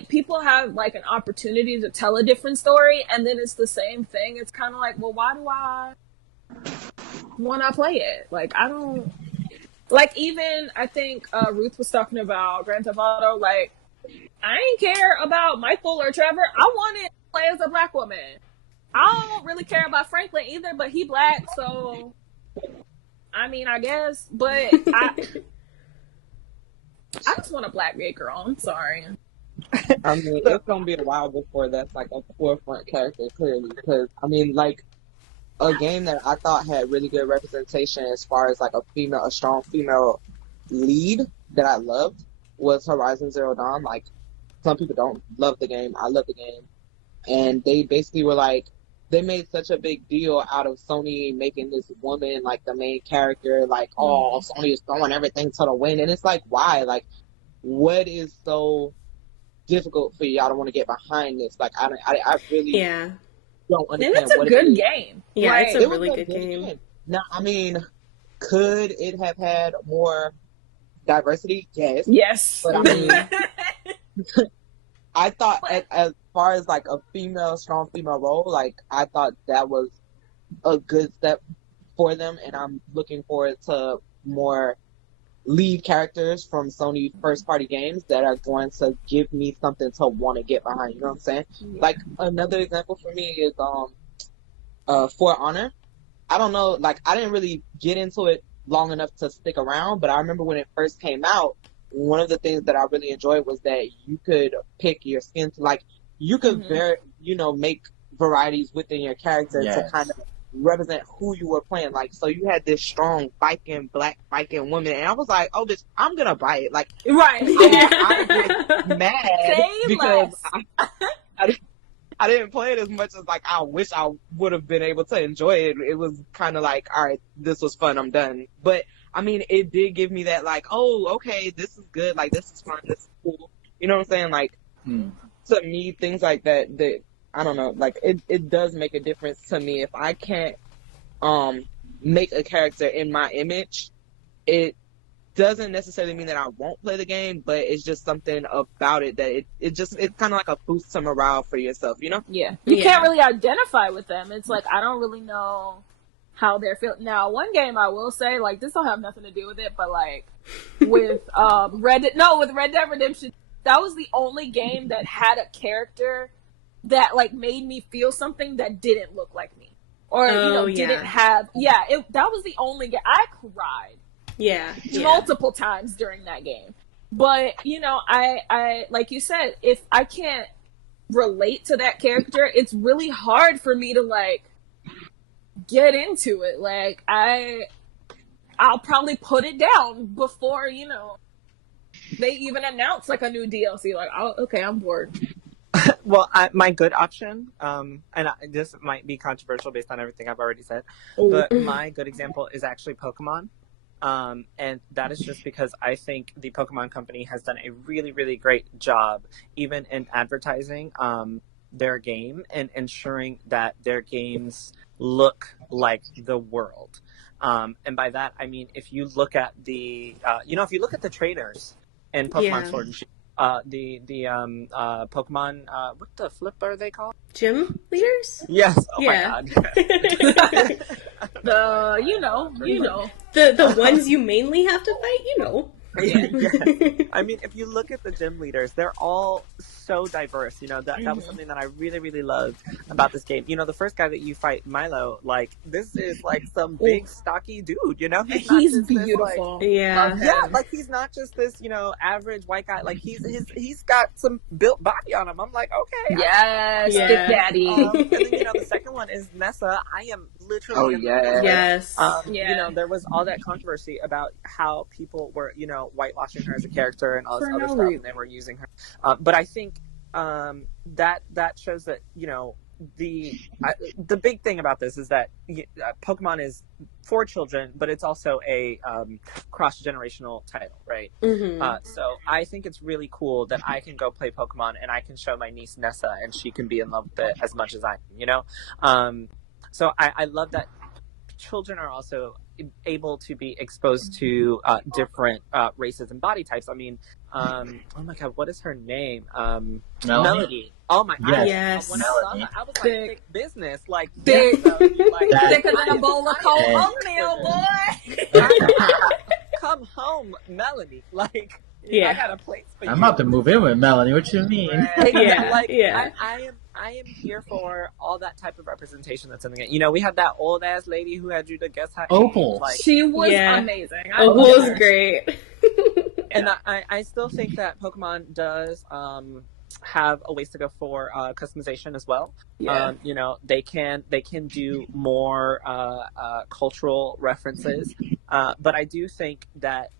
people have like an opportunity to tell a different story, and then it's the same thing. It's kind of like, well, why do I want to play it? Like, I don't like, even I think Ruth was talking about Grand Theft Auto. Like, I ain't care about Michael or Trevor. I wanted to play as a black woman. I don't really care about Franklin either, but he black, so I mean, I guess. But I just want a black gay girl. I'm sorry. I mean, it's gonna be a while before that's like a forefront character, clearly. Because I mean, like a game that I thought had really good representation as far as like a strong female lead that I loved was Horizon Zero Dawn. Like, some people don't love the game. I love the game, and they basically were like, they made such a big deal out of Sony making this woman like the main character. Like, oh, Sony is throwing everything to the wind, and it's like, why? Like, what is so difficult for y'all to want to get behind this? Like, I really don't And understand it's a what good it is. game. Yeah, Like, it's It a was really good game. Now, I mean, could it have had more diversity? Yes. yes. But I mean, I thought as far as like a strong female role, like I thought that was a good step for them, and I'm looking forward to more lead characters from Sony first party games that are going to give me something to want to get behind. You know what I'm saying? Yeah. Like, another example for me is For Honor. I don't know, like, I didn't really get into it long enough to stick around, but I remember when it first came out, one of the things that I really enjoyed was that you could pick your skin to, like, you could make varieties within your character to kind of represent who you were playing. Like, so you had this strong black biking woman, and I was like, oh, bitch, I'm gonna buy it. Like, Right. I was mad Say because less. I didn't play it as much as like I wish I would have been able to enjoy it. It was kind of like, all right, this was fun, I'm done. But I mean, it did give me that like, oh, okay, this is good, like this is fun, this is cool. You know what I'm saying? Like, to me, things like that I don't know, like it does make a difference to me. If I can't make a character in my image, it doesn't necessarily mean that I won't play the game, but it's just something about it that it's kind of like a boost to morale for yourself, you know? Yeah. You can't really identify with them. It's like, I don't really know how they're feeling. Now, one game I will say, like, this don't have nothing to do with it, but like with Red Dead Redemption, that was the only game that had a character that like made me feel something that didn't look like me, or didn't have. Yeah, that was the only game I cried. Yeah. Multiple times during that game. But, I like you said, if I can't relate to that character, it's really hard for me to like get into it. Like, I'll probably put it down before, they even announce like a new DLC. Like, oh, okay, I'm bored. Well, my good option, this might be controversial based on everything I've already said, but my good example is actually Pokemon. And that is just because I think the Pokemon Company has done a really, really great job, even in advertising their game and ensuring that their games look like the world. And by that, I mean, if you look at if you look at the trainers in Pokemon Sword and Shield, the Pokemon, what the flip are they called? Gym leaders? Yes. Oh my god. The ones you mainly have to fight, Yeah. I mean, if you look at the gym leaders, they're all so diverse. That was something that I really, really loved about this game. The first guy that you fight, Milo, like, this is like some big stocky dude, He's beautiful. Yeah, like, he's not just this, average white guy. Like, he's got some built body on him. I'm like, okay. Yes, Big Daddy. And then, the second one is Nessa. I am literally Yes. There was all that controversy about how people were, whitewashing her as a character and all this other stuff, and they were using her. But I think that shows that, the big thing about this is that Pokemon is for children, but it's also a cross-generational title, right? So I think it's really cool that I can go play Pokemon and I can show my niece Nessa and she can be in love with it as much as I am, so I love that children are also able to be exposed to different races and body types. I mean, oh my god, what is her name? Melody. Oh my god. Yes. When I saw that, I was like, thick business, like Big. Melody, like Thicker than a bowl of cold oatmeal, boy. come home, Melanie. Like, Yeah. I got a place for you. I'm about to move in with Melanie. What you mean? Yeah, Like, yeah. I am here for all that type of representation that's in the game. We had that old ass lady who had you to guess how Opal. like, She was Yeah. amazing. Opal was great. and I still think that Pokemon does have a ways to go for customization as well. Yeah. They can do more cultural references, but I do think that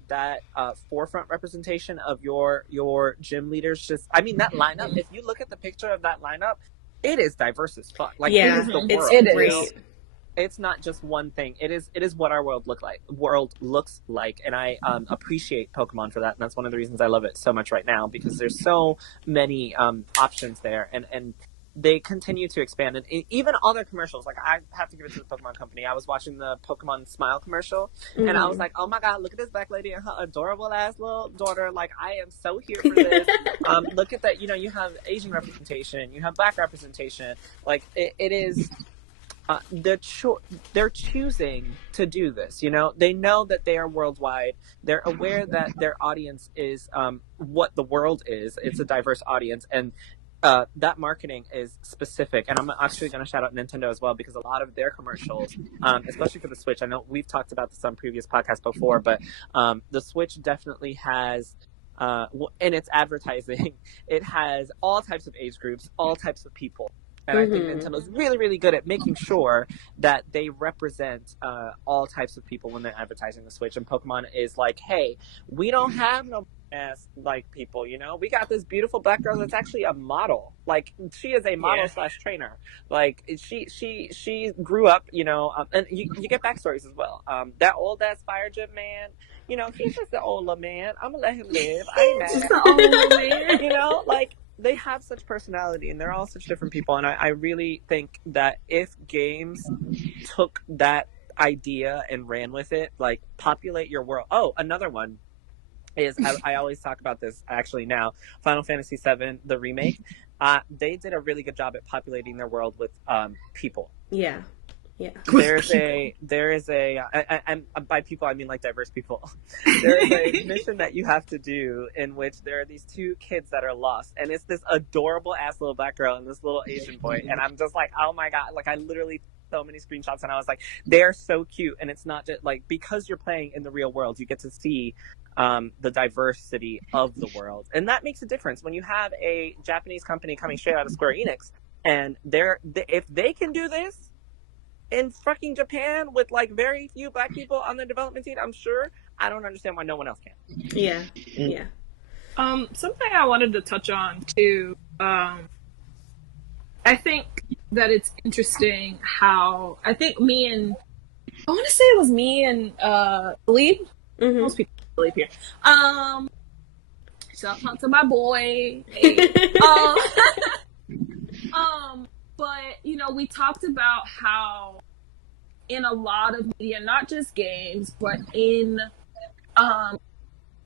forefront representation of your gym leaders, that lineup, if you look at the picture of that lineup, it is diverse as fuck. Like, Yeah, it is the world. it's It is. great. It's not just one thing. It is what our world looks like, and I appreciate Pokemon for that. And that's one of the reasons I love it so much right now, because there's so many options there, and they continue to expand. And even all their commercials, like, I have to give it to the Pokemon Company. I was watching the Pokemon Smile commercial, and I was like, oh my god, look at this black lady and her adorable ass little daughter. Like, I am so here for this. Look at that. You have Asian representation, you have black representation. Like, it is. They're choosing to do this. They know that they are worldwide. They're aware that their audience is what the world is. It's a diverse audience, and that marketing is specific. And I'm actually going to shout out Nintendo as well, because a lot of their commercials, especially for the Switch, I know we've talked about this on previous podcasts before, but the Switch definitely has, in its advertising, it has all types of age groups, all types of people. And I think Nintendo's really, really good at making sure that they represent all types of people when they're advertising the Switch. And Pokemon is like, hey, we don't have no ass like people, we got this beautiful black girl that's actually a model. Like, she is a model / trainer. Like, she grew up, and you get backstories as well. That old ass fire gym man, he's just an older man. I'm gonna let him live. I ain't mad. Just an old man. Like, they have such personality, and they're all such different people. And I really think that if games took that idea and ran with it, like, populate your world. Oh, another one is, I always talk about this actually now, Final Fantasy VII, the remake. They did a really good job at populating their world with people. Yeah. Yeah. There is a, and by people I mean like diverse people. There is a mission that you have to do in which there are these two kids that are lost, and it's this adorable ass little black girl and this little Asian boy, and I'm just like, oh my god, like, I literally so many screenshots, and I was like, they're so cute. And it's not just like, because you're playing in the real world, you get to see the diversity of the world, and that makes a difference when you have a Japanese company coming straight out of Square Enix, and if they can do this in fucking Japan with, like, very few black people on the development team, I'm sure, I don't understand why no one else can. Yeah. Yeah. Something I wanted to touch on too. I think that it's interesting how I want to say it was me and Lead. Most people believe here. Shout out to my boy. Hey. But we talked about how in a lot of media, not just games, but in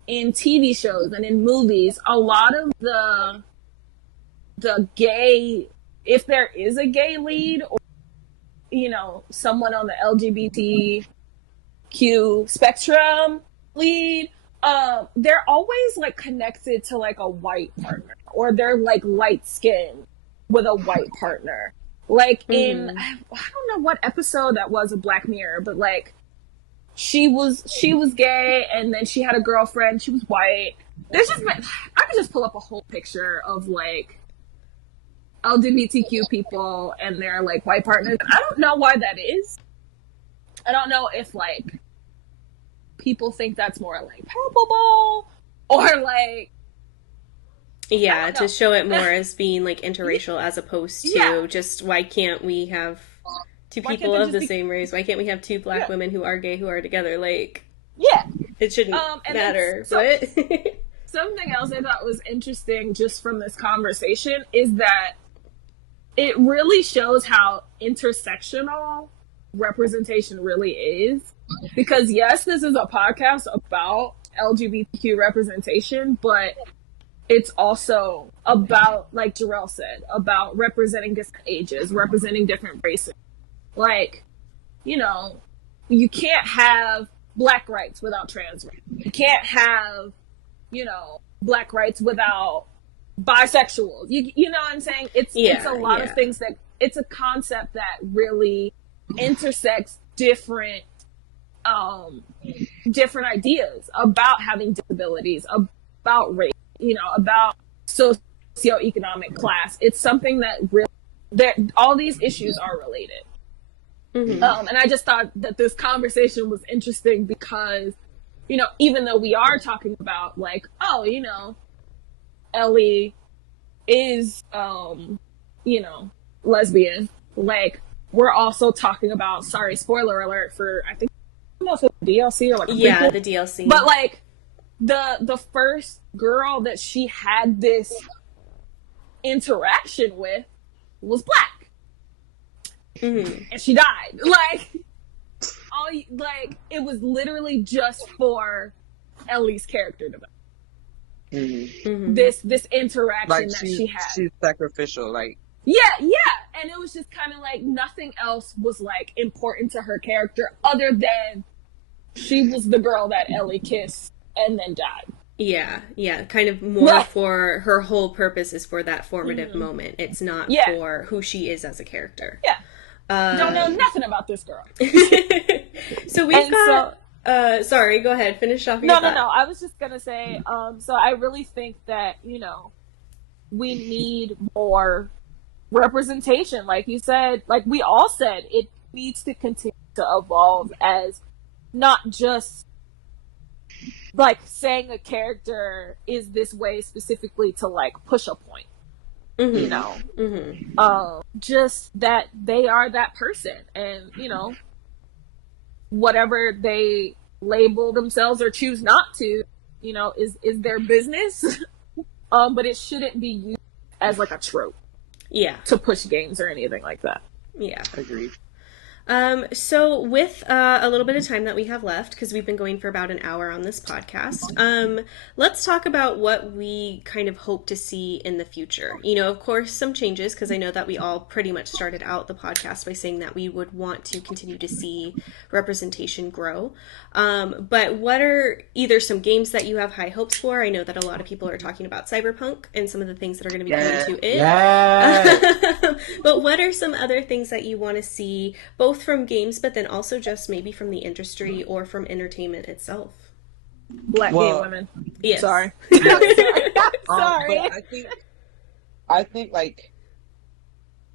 TV shows and in movies, a lot of the gay, if there is a gay lead or someone on the LGBTQ spectrum lead, they're always like connected to like a white partner, or they're like light skinned with a white partner. Like in, I don't know what episode that was of Black Mirror, but like she was gay, and then she had a girlfriend. She was white. I could just pull up a whole picture of like LGBTQ people and their like white partners. I don't know why that is. I don't know if like people think that's more like palpable, or like Yeah, don't to know. show it more as being like interracial as opposed to Yeah. just why can't we have two Why can't people they of just the be- same race? Why can't we have two black Yeah. women who are gay who are together? Like, Yeah. it shouldn't And matter. then But something else I thought was interesting just from this conversation is that it really shows how intersectional representation really is. Because yes, this is a podcast about LGBTQ representation, but it's also about, like Jarrell said, about representing different ages, representing different races. Like, you know, you can't have black rights without trans rights. You can't have, you know, black rights without bisexuals. You know what I'm saying? It's a lot of things that, it's a concept that really intersects different different ideas about having disabilities, about race, you know, about socioeconomic class. It's something that really, that all these issues are related. Mhm. And I just thought that this conversation was interesting because, you know, even though we are talking about like, oh, you know, Ellie is, you know, lesbian, like, we're also talking about, sorry, spoiler alert for, I think, I don't know if it's DLC or like a yeah, prequel, the DLC. but like the first girl that she had this interaction with was black, Mhm. and she died. Like, like it was literally just for Ellie's character development. Mhm. This interaction Like that she had. she's sacrificial. Like Yeah, and it was just kind of like nothing else was like important to her character other than she was the girl that Ellie kissed and then died. Yeah, kind of more Yeah. for her whole purpose is for that formative Mhm. moment. It's not Yeah. for who she is as a character. Yeah. Don't know nothing about this girl. So we've And got. Sorry, go ahead. Finish off your No, thought. I was just gonna say, so I really think that, you know, we need more representation. Like you said, like we all said, it needs to continue to evolve as not just like saying a character is this way specifically to like push a point, Mhm. you know. Mhm. Just that they are that person, and you know, whatever they label themselves or choose not to, you know, is their business. But it shouldn't be used as like a trope Yeah. to push games or anything like that. Yeah. agreed. So with a little bit of time that we have left, because we've been going for about an hour on this podcast, let's talk about what we kind of hope to see in the future. You know, of course, some changes, because I know that we all pretty much started out the podcast by saying that we would want to continue to see representation grow. But what are either some games that you have high hopes for? I know that a lot of people are talking about Cyberpunk and some of the things that are going to be coming to it. Yeah. But what are some other things that you want to see, both from games, but then also just maybe from the industry or from entertainment itself? Black Well, gay women. Yes. Sorry. Sorry. But I think like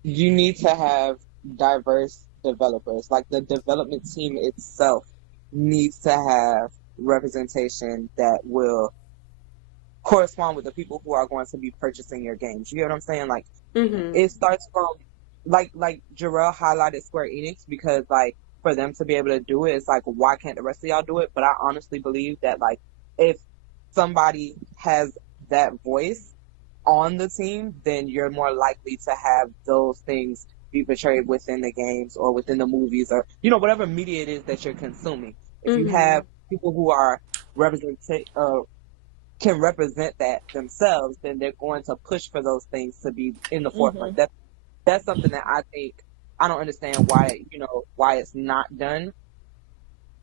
you need to have diverse developers. Like the development team itself needs to have representation that will correspond with the people who are going to be purchasing your games. You get what I'm saying? Like Mm-hmm. it starts from like Jarrell highlighted Square Enix because like for them to be able to do it, it's like why can't the rest of y'all do it? But I honestly believe that like if somebody has that voice on the team, then you're more likely to have those things be portrayed within the games or within the movies or you know whatever media it is that you're consuming. If you Mhm. have people who are can represent that themselves, then they're going to push for those things to be in the forefront. That's something that I think I don't understand why it's not done.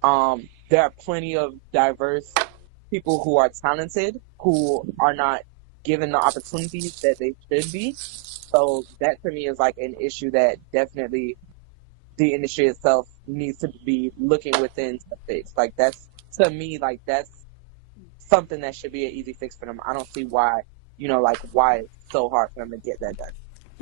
There are plenty of diverse people who are talented who are not given the opportunities that they should be. So that to me is like an issue that definitely the industry itself needs to be looking within to fix. Like that's to me like that's something that should be an easy fix for them. I don't see why it's so hard for them to get that done.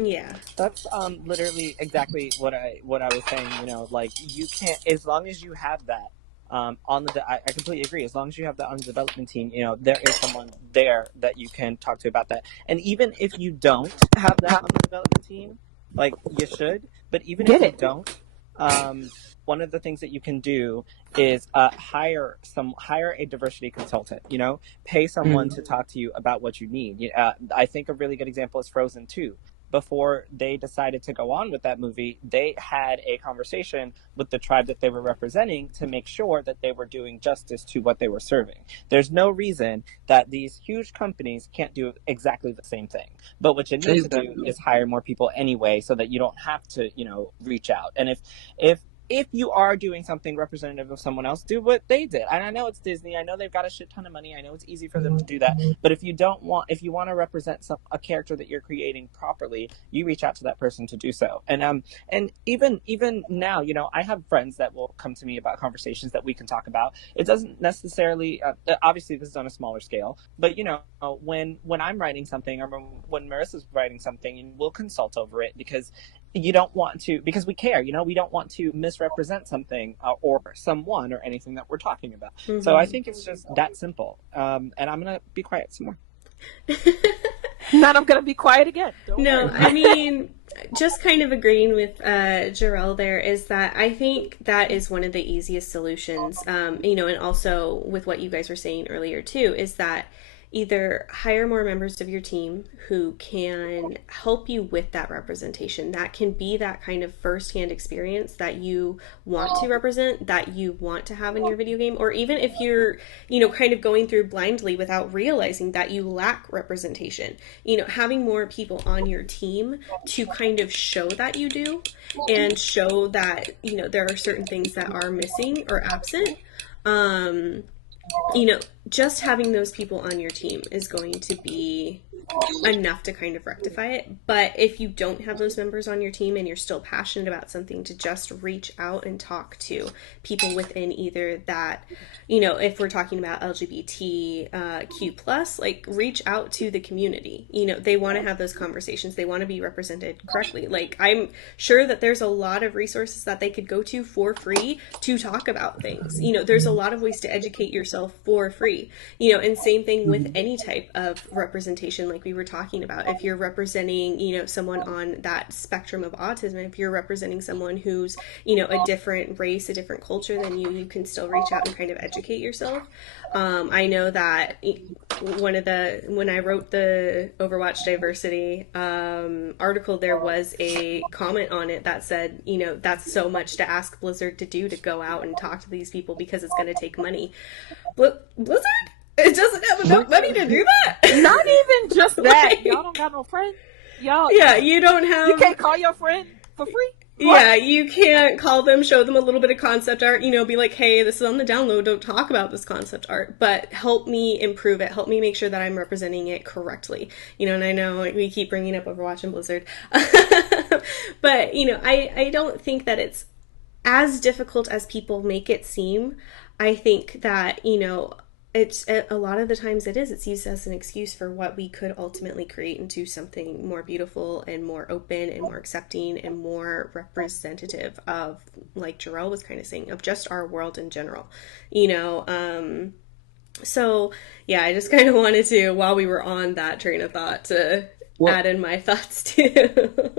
Yeah. That's literally exactly what I was saying. You know, like you can't, as long as you have that, I completely agree. As long as you have that on the development team, there is someone there that you can talk to about that. And even if you don't have that on the development team, like you should, but even if you don't, one of the things that you can do is hire a diversity consultant. Pay someone to talk to you about what you need. I think a really good example is Frozen 2. Before they decided to go on with that movie, they had a conversation with the tribe that they were representing to make sure that they were doing justice to what they were serving. There's no reason that these huge companies can't do exactly the same thing. But what you need to do is hire more people anyway, so that you don't have to, reach out. And if you are doing something representative of someone else, do what they did. And I know it's Disney. I know they've got a shit ton of money. I know it's easy for them to do that. But if you want to represent a character that you're creating properly, you reach out to that person to do so. And even now, I have friends that will come to me about conversations that we can talk about. It doesn't necessarily, obviously this is on a smaller scale, but when I'm writing something, or when Marissa's writing something, we'll consult over it, because because we care, we don't want to misrepresent something or someone or anything that we're talking about. Mm-hmm. So I think it's just that simple. And I'm going to be quiet some more. Not I'm going to be quiet again. I mean, just kind of agreeing with Jarrell there, is that I think that is one of the easiest solutions. And also with what you guys were saying earlier too, is that either hire more members of your team who can help you with that representation. That can be that kind of firsthand experience that you want to represent, that you want to have in your video game, or even if you're, kind of going through blindly without realizing that you lack representation, having more people on your team to kind of show that you do, and show that, there are certain things that are missing or absent. Just having those people on your team is going to be enough to kind of rectify it. But if you don't have those members on your team and you're still passionate about something, to just reach out and talk to people within either that, if we're talking about LGBTQ+, like, reach out to the community. They want to have those conversations. They want to be represented correctly. Like, I'm sure that there's a lot of resources that they could go to for free to talk about things. There's a lot of ways to educate yourself for free. And same thing with any type of representation, like we were talking about. If you're representing, someone on that spectrum of autism, if you're representing someone who's, a different race, a different culture than you can still reach out and kind of educate yourself. I know that when I wrote the Overwatch diversity article, there was a comment on it that said, that's so much to ask Blizzard to do, to go out and talk to these people, because it's going to take money. Blizzard? It doesn't have enough money to do that? Not even just that. Y'all don't got no friend. You don't have... You can't call your friend for free? What? Yeah, you can't call them, show them a little bit of concept art, be like, hey, this is on the download, don't talk about this concept art, but help me improve it, help me make sure that I'm representing it correctly. And I know we keep bringing up Overwatch and Blizzard, but, I don't think that it's as difficult as people make it seem. I think that, it's a lot of the times it's used as an excuse for what we could ultimately create into something more beautiful and more open and more accepting and more representative of, like Jarrell was kind of saying, of just our world in general, so yeah, I just kind of wanted to, while we were on that train of thought, add in my thoughts too.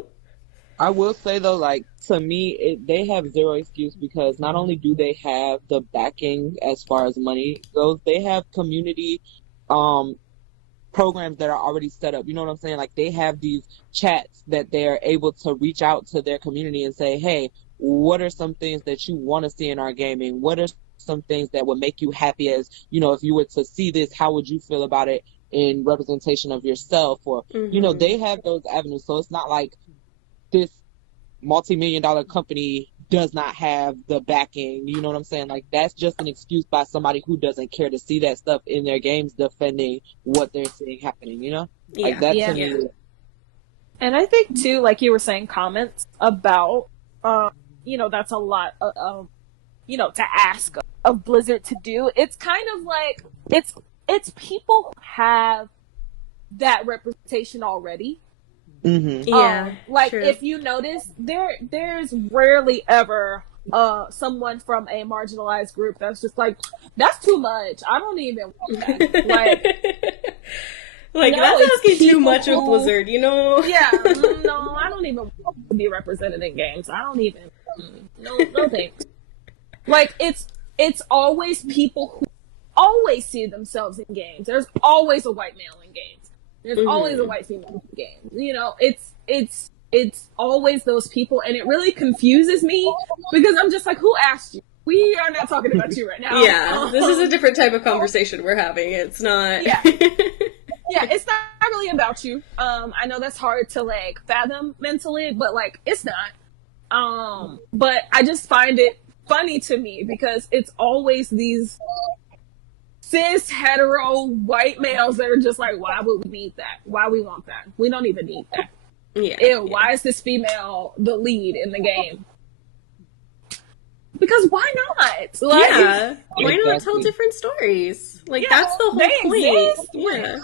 I will say though, like, to me, they have zero excuse, because not only do they have the backing as far as money goes, they have community programs that are already set up. You know what I'm saying? Like, they have these chats that they're able to reach out to their community and say, hey, what are some things that you want to see in our gaming? What are some things that would make you happy, as, if you were to see this, how would you feel about it in representation of yourself? Or, they have those avenues. So it's not like this multi-million-dollar company does not have the backing. You know what I'm saying? Like, that's just an excuse by somebody who doesn't care to see that stuff in their games, defending what they're seeing happening, Like, that's to me. And I think too, like you were saying, comments about, that's a lot, to ask of Blizzard to do. It's kind of like, it's people who have that representation already. Mm-hmm. Yeah, like, true. If you notice, there's rarely ever someone from a marginalized group that's just like, that's too much. I don't even want that. Like, no, that's it's asking too people much of who- Blizzard, you know? Yeah, no, I don't even want to be represented in games. I don't even, no thanks. Like, it's always people who always see themselves in games. There's always a white male in games. There's always a white female in games. You know, it's always those people, and it really confuses me because I'm just like, who asked you? We are not talking about you right now. Yeah, this is a different type of conversation we're having. It's not... Yeah. Yeah, it's not really about you. I know that's hard to like fathom mentally, but like it's not. But I just find it funny to me because it's always these cis hetero white males that are just like, why would we need that? Why we want that? We don't even need that. Yeah. Ew, why is this female the lead in the game? Because why not? Like, Yeah. Why not tell Exactly. different stories? Like, Yeah, that's the whole they point. exist. Yeah.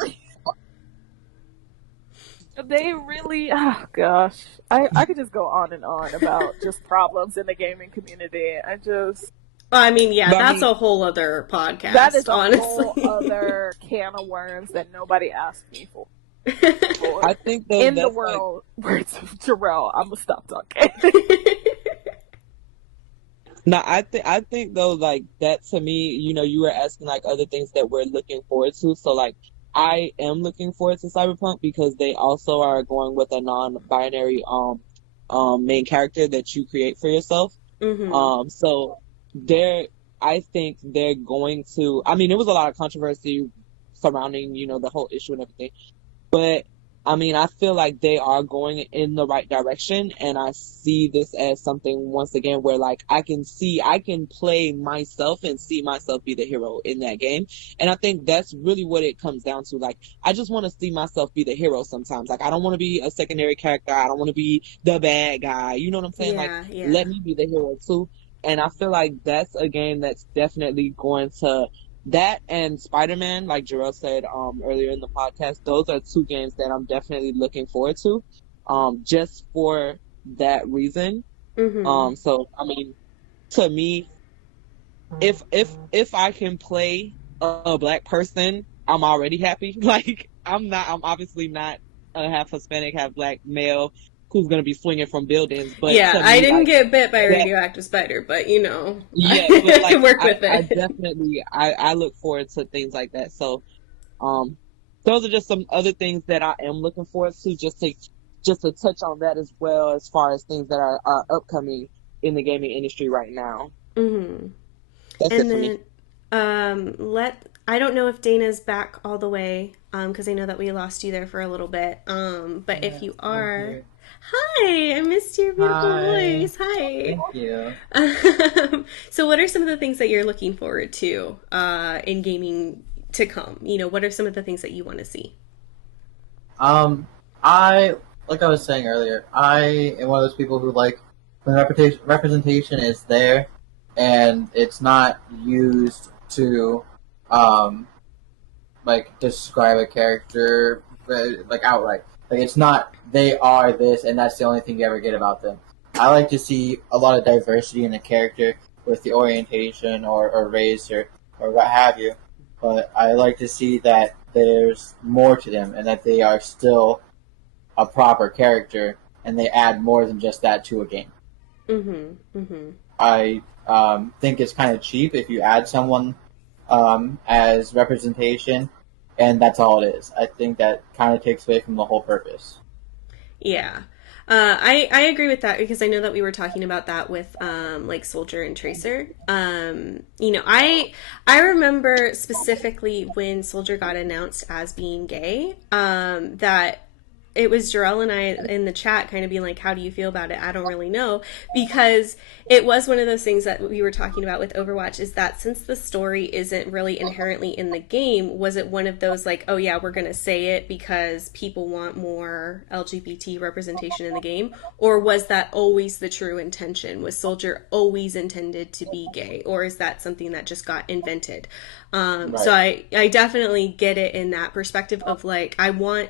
They really, oh gosh. I could just go on and on about just problems in the gaming community. I mean, yeah, But I that's mean- a whole other podcast, That is a honestly. whole other can of worms that nobody asked me for. I think though In the that's, like, world, words of Jarrell, I'm gonna stop talking. No, I think though, like that to me, you know, you were asking like other things that we're looking forward to. So like, I am looking forward to Cyberpunk because they also are going with a non-binary main character that you create for yourself. Mhm. So I think they're going to. I mean, there was a lot of controversy surrounding, you know, the whole issue and everything, but I mean, I feel like they are going in the right direction, and I see this as something once again where like I can play myself and see myself be the hero in that game, and I think that's really what it comes down to. Like, I just want to see myself be the hero sometimes. Like, I don't want to be a secondary character. I don't want to be the bad guy. You know what I'm saying? Yeah, Like, yeah. let me be the hero too. And I feel like that's a game that's definitely going to. That and Spider-Man, like Jarrell said earlier in the podcast, those are two games that I'm definitely looking forward to, just for that reason. Mhm. So I mean, to me, if I can play a black person, I'm already happy. Like, I'm obviously not a half Hispanic, half black male who's gonna be swinging from buildings. But Yeah, to me, I didn't like, get bit by a that- radioactive spider, but you know, yeah, I but like, can work with I it. definitely I look forward to things like that. So, those are just some other things that I am looking forward to. Just to touch on that as well, as far as things that are upcoming in the gaming industry right now. Mhm. That's And it for me. then I don't know if Dana's back all the way, because I know that we lost you there for a little bit. But if you are, hi, I missed your beautiful Hi. voice. Hi. Thank you. So what are some of the things that you're looking forward to in gaming to come? You know, what are some of the things that you want to see? Like I was saying earlier, I am one of those people who like when representation is there and it's not used to like describe a character like outright. Like, it's not they are this and that's the only thing you ever get about them. I like to see a lot of diversity in the character with the orientation or race or what have you. But I like to see that there's more to them and that they are still a proper character and they add more than just that to a game. Mm-hmm. Mm-hmm. I think it's kind of cheap if you add someone as representation and that's all it is. I think that kind of takes away from the whole purpose. Yeah. I agree with that because I know that we were talking about that with like Soldier and Tracer. You know, I remember specifically when Soldier got announced as being gay, that it was Jarrell and I in the chat kind of being like, how do you feel about it? I don't really know, because it was one of those things that we were talking about with Overwatch, is that since the story isn't really inherently in the game, was it one of those like, oh yeah, we're going to say it because people want more LGBT representation in the game? Or was that always the true intention? Was Soldier always intended to be gay? Or is that something that just got invented? Right. So I definitely get it in that perspective of like, I want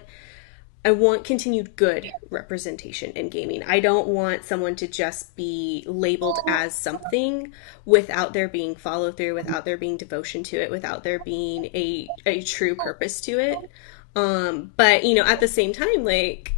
I want continued good representation in gaming. I don't want someone to just be labeled as something without there being follow through, without there being devotion to it, without there being a true purpose to it. But at the same time, like,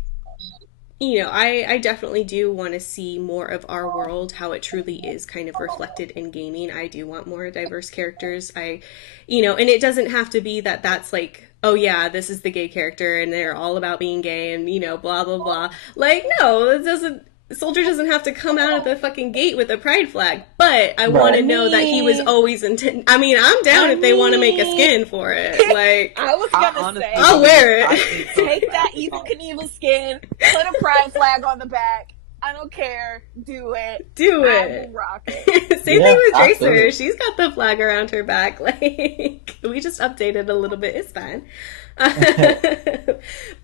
I definitely do want to see more of our world, how it truly is kind of reflected in gaming. I do want more diverse characters. And it doesn't have to be that that's like, oh yeah, this is the gay character and they're all about being gay and, blah, blah, blah. Like, no, it doesn't. Soldier doesn't have to come out of the fucking gate with a pride flag, but I want to know that he was always intent. I mean, I'm down if they want to make a skin for it. Like, I was gonna say, I'll wear it. Take that Evil Knievel skin, put a pride flag on the back. I don't care. Do it. Do I it. will rock it. Same thing with Dracer. absolutely. She's got the flag around her back. Like, we just updated a little bit. It's fine.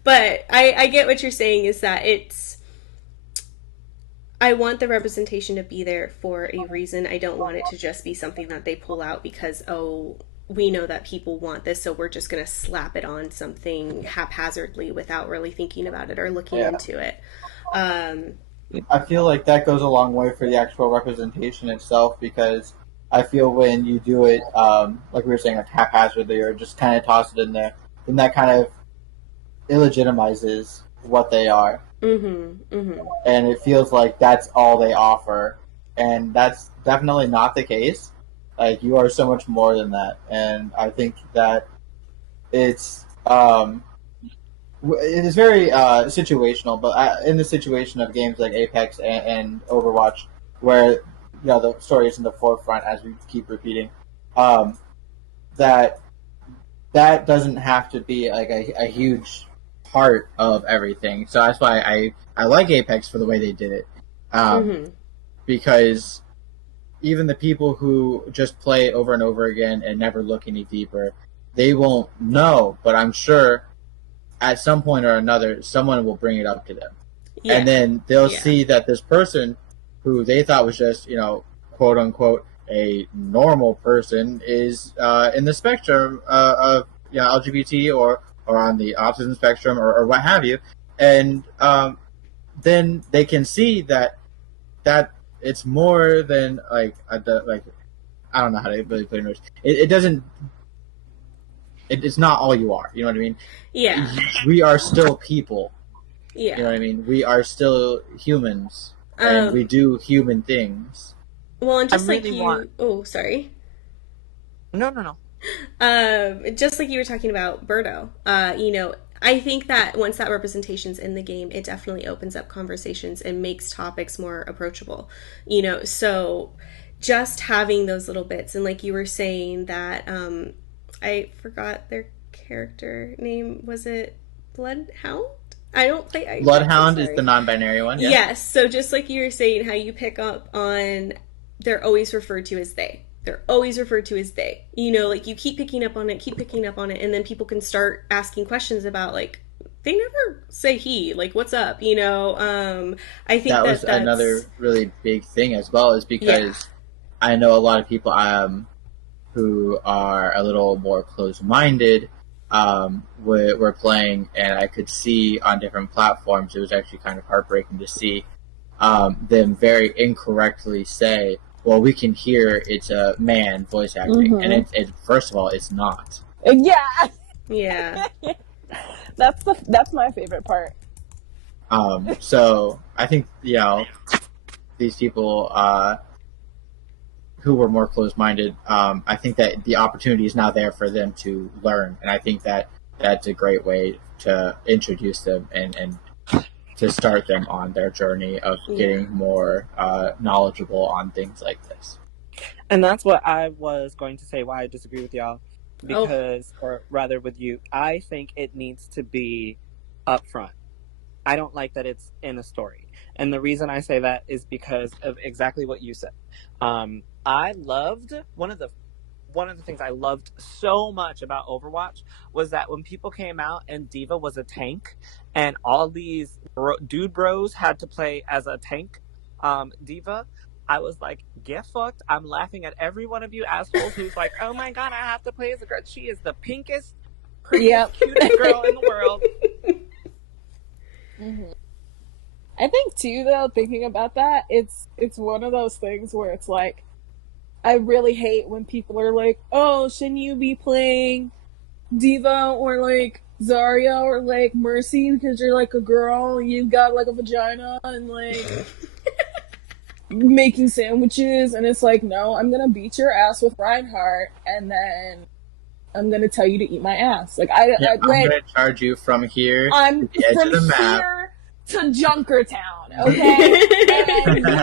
But I get what you're saying is that I want the representation to be there for a reason. I don't want it to just be something that they pull out because, oh, we know that people want this, so we're just going to slap it on something haphazardly without really thinking about it or looking into it. I feel like that goes a long way for the actual representation itself, because I feel when you do it, like we were saying, like haphazardly or just kind of toss it in there, then that kind of illegitimizes what they are. And it feels like that's all they offer, and that's definitely not the case. Like, you are so much more than that, and I think that it's it is very situational. But in the situation of games like Apex and Overwatch, where the story is in the forefront, as we keep repeating, that doesn't have to be like a huge part of everything. So that's why I like Apex for the way they did it, because even the people who just play over and over again and never look any deeper, they won't know, but I'm sure at some point or another someone will bring it up to them, and then they'll see that this person who they thought was just quote unquote a normal person is in the spectrum of LGBT or on the autism spectrum or what have you, and then they can see that it's more than like I don't know how to really put it in words. It doesn't. It's not all you are. You know what I mean? Yeah. We are still people. Yeah. You know what I mean? We are still humans, and we do human things. Well, and just I like really you. want- Oh, sorry. No. Just like you were talking about Birdo, I think that once that representation's in the game, it definitely opens up conversations and makes topics more approachable. So just having those little bits, and like you were saying that, I forgot their character name. Was it Bloodhound? I don't play. Bloodhound is the non-binary one. Yeah. Yes. So just like you were saying, how you pick up on, they're always referred to as they. They're always referred to as they. Like you keep picking up on it, and then people can start asking questions about, like, they never say he, like, what's up, I think that was that's another really big thing as well, is because I know a lot of people who are a little more closed-minded were playing, and I could see on different platforms, it was actually kind of heartbreaking to see them very incorrectly say, well, we can hear it's a man voice acting, and it first of all, it's not. Yeah. That's my favorite part. So I think these people who were more closed-minded, I think that the opportunity is now there for them to learn, and I think that that's a great way to introduce them and to start them on their journey of getting more knowledgeable on things like this. And that's what I was going to say, why I disagree with y'all. Because, or rather with you, I think it needs to be upfront. I don't like that it's in a story. And the reason I say that is because of exactly what you said. I loved, one of the things I loved so much about Overwatch was that when people came out and D.Va was a tank, and all these dude bros had to play as a tank D.Va, I was like, get fucked. I'm laughing at every one of you assholes who's like, oh my god, I have to play as a girl. She is the pinkest, prettiest, cutest girl in the world. I think too, though, thinking about that, it's one of those things where it's like, I really hate when people are like, oh, shouldn't you be playing Diva or like Zarya or like Mercy because you're like a girl and you've got like a vagina and like making sandwiches, and it's like, no, I'm gonna beat your ass with Reinhardt and then I'm gonna tell you to eat my ass. Like I'm like gonna charge you from here I'm to the edge from of the map. here to Junkertown, okay?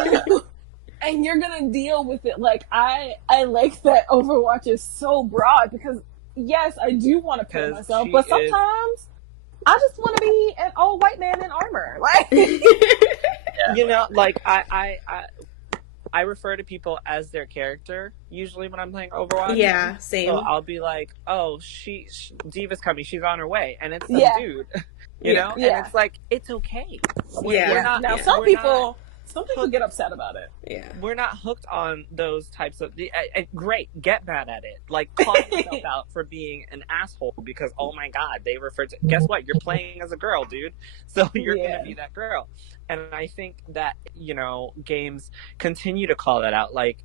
And you're gonna deal with it. Like I like that Overwatch is so broad because yes, I do want to play myself, but sometimes I just want to be an old white man in armor. Like, you know, like I refer to people as their character usually when I'm playing Overwatch. Yeah, same. So I'll be like, oh, she Diva's coming, she's on her way, and it's some dude, you know, and it's like, it's okay. We're not, now some people get upset about it. Yeah, we're not hooked on those types of. Great, get mad at it. Like, call yourself out for being an asshole because, oh my god, they refer to. Guess what? You're playing as a girl, dude. So you're gonna be that girl. And I think that, you know, games continue to call that out. Like,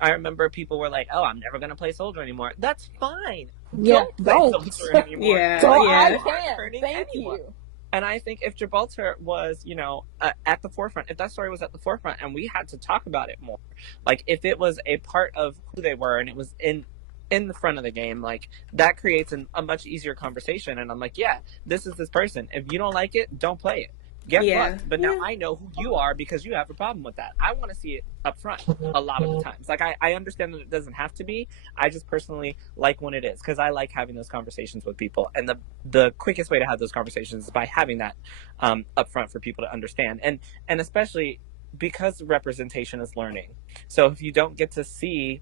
I remember people were like, "Oh, I'm never gonna play Soldier anymore." That's fine. Don't play Soldier anymore. I can. Thank you. And I think if Gibraltar was, you know, at the forefront, if that story was at the forefront and we had to talk about it more, like if it was a part of who they were and it was in the front of the game, like that creates a much easier conversation. And I'm like, yeah, this is this person. If you don't like it, don't play it. Get fucked. But now I know who you are because you have a problem with that. I want to see it up front a lot of the times. Like, I understand that it doesn't have to be. I just personally like when it is because I like having those conversations with people. And the quickest way to have those conversations is by having that up front for people to understand. And especially because representation is learning. So if you don't get to see...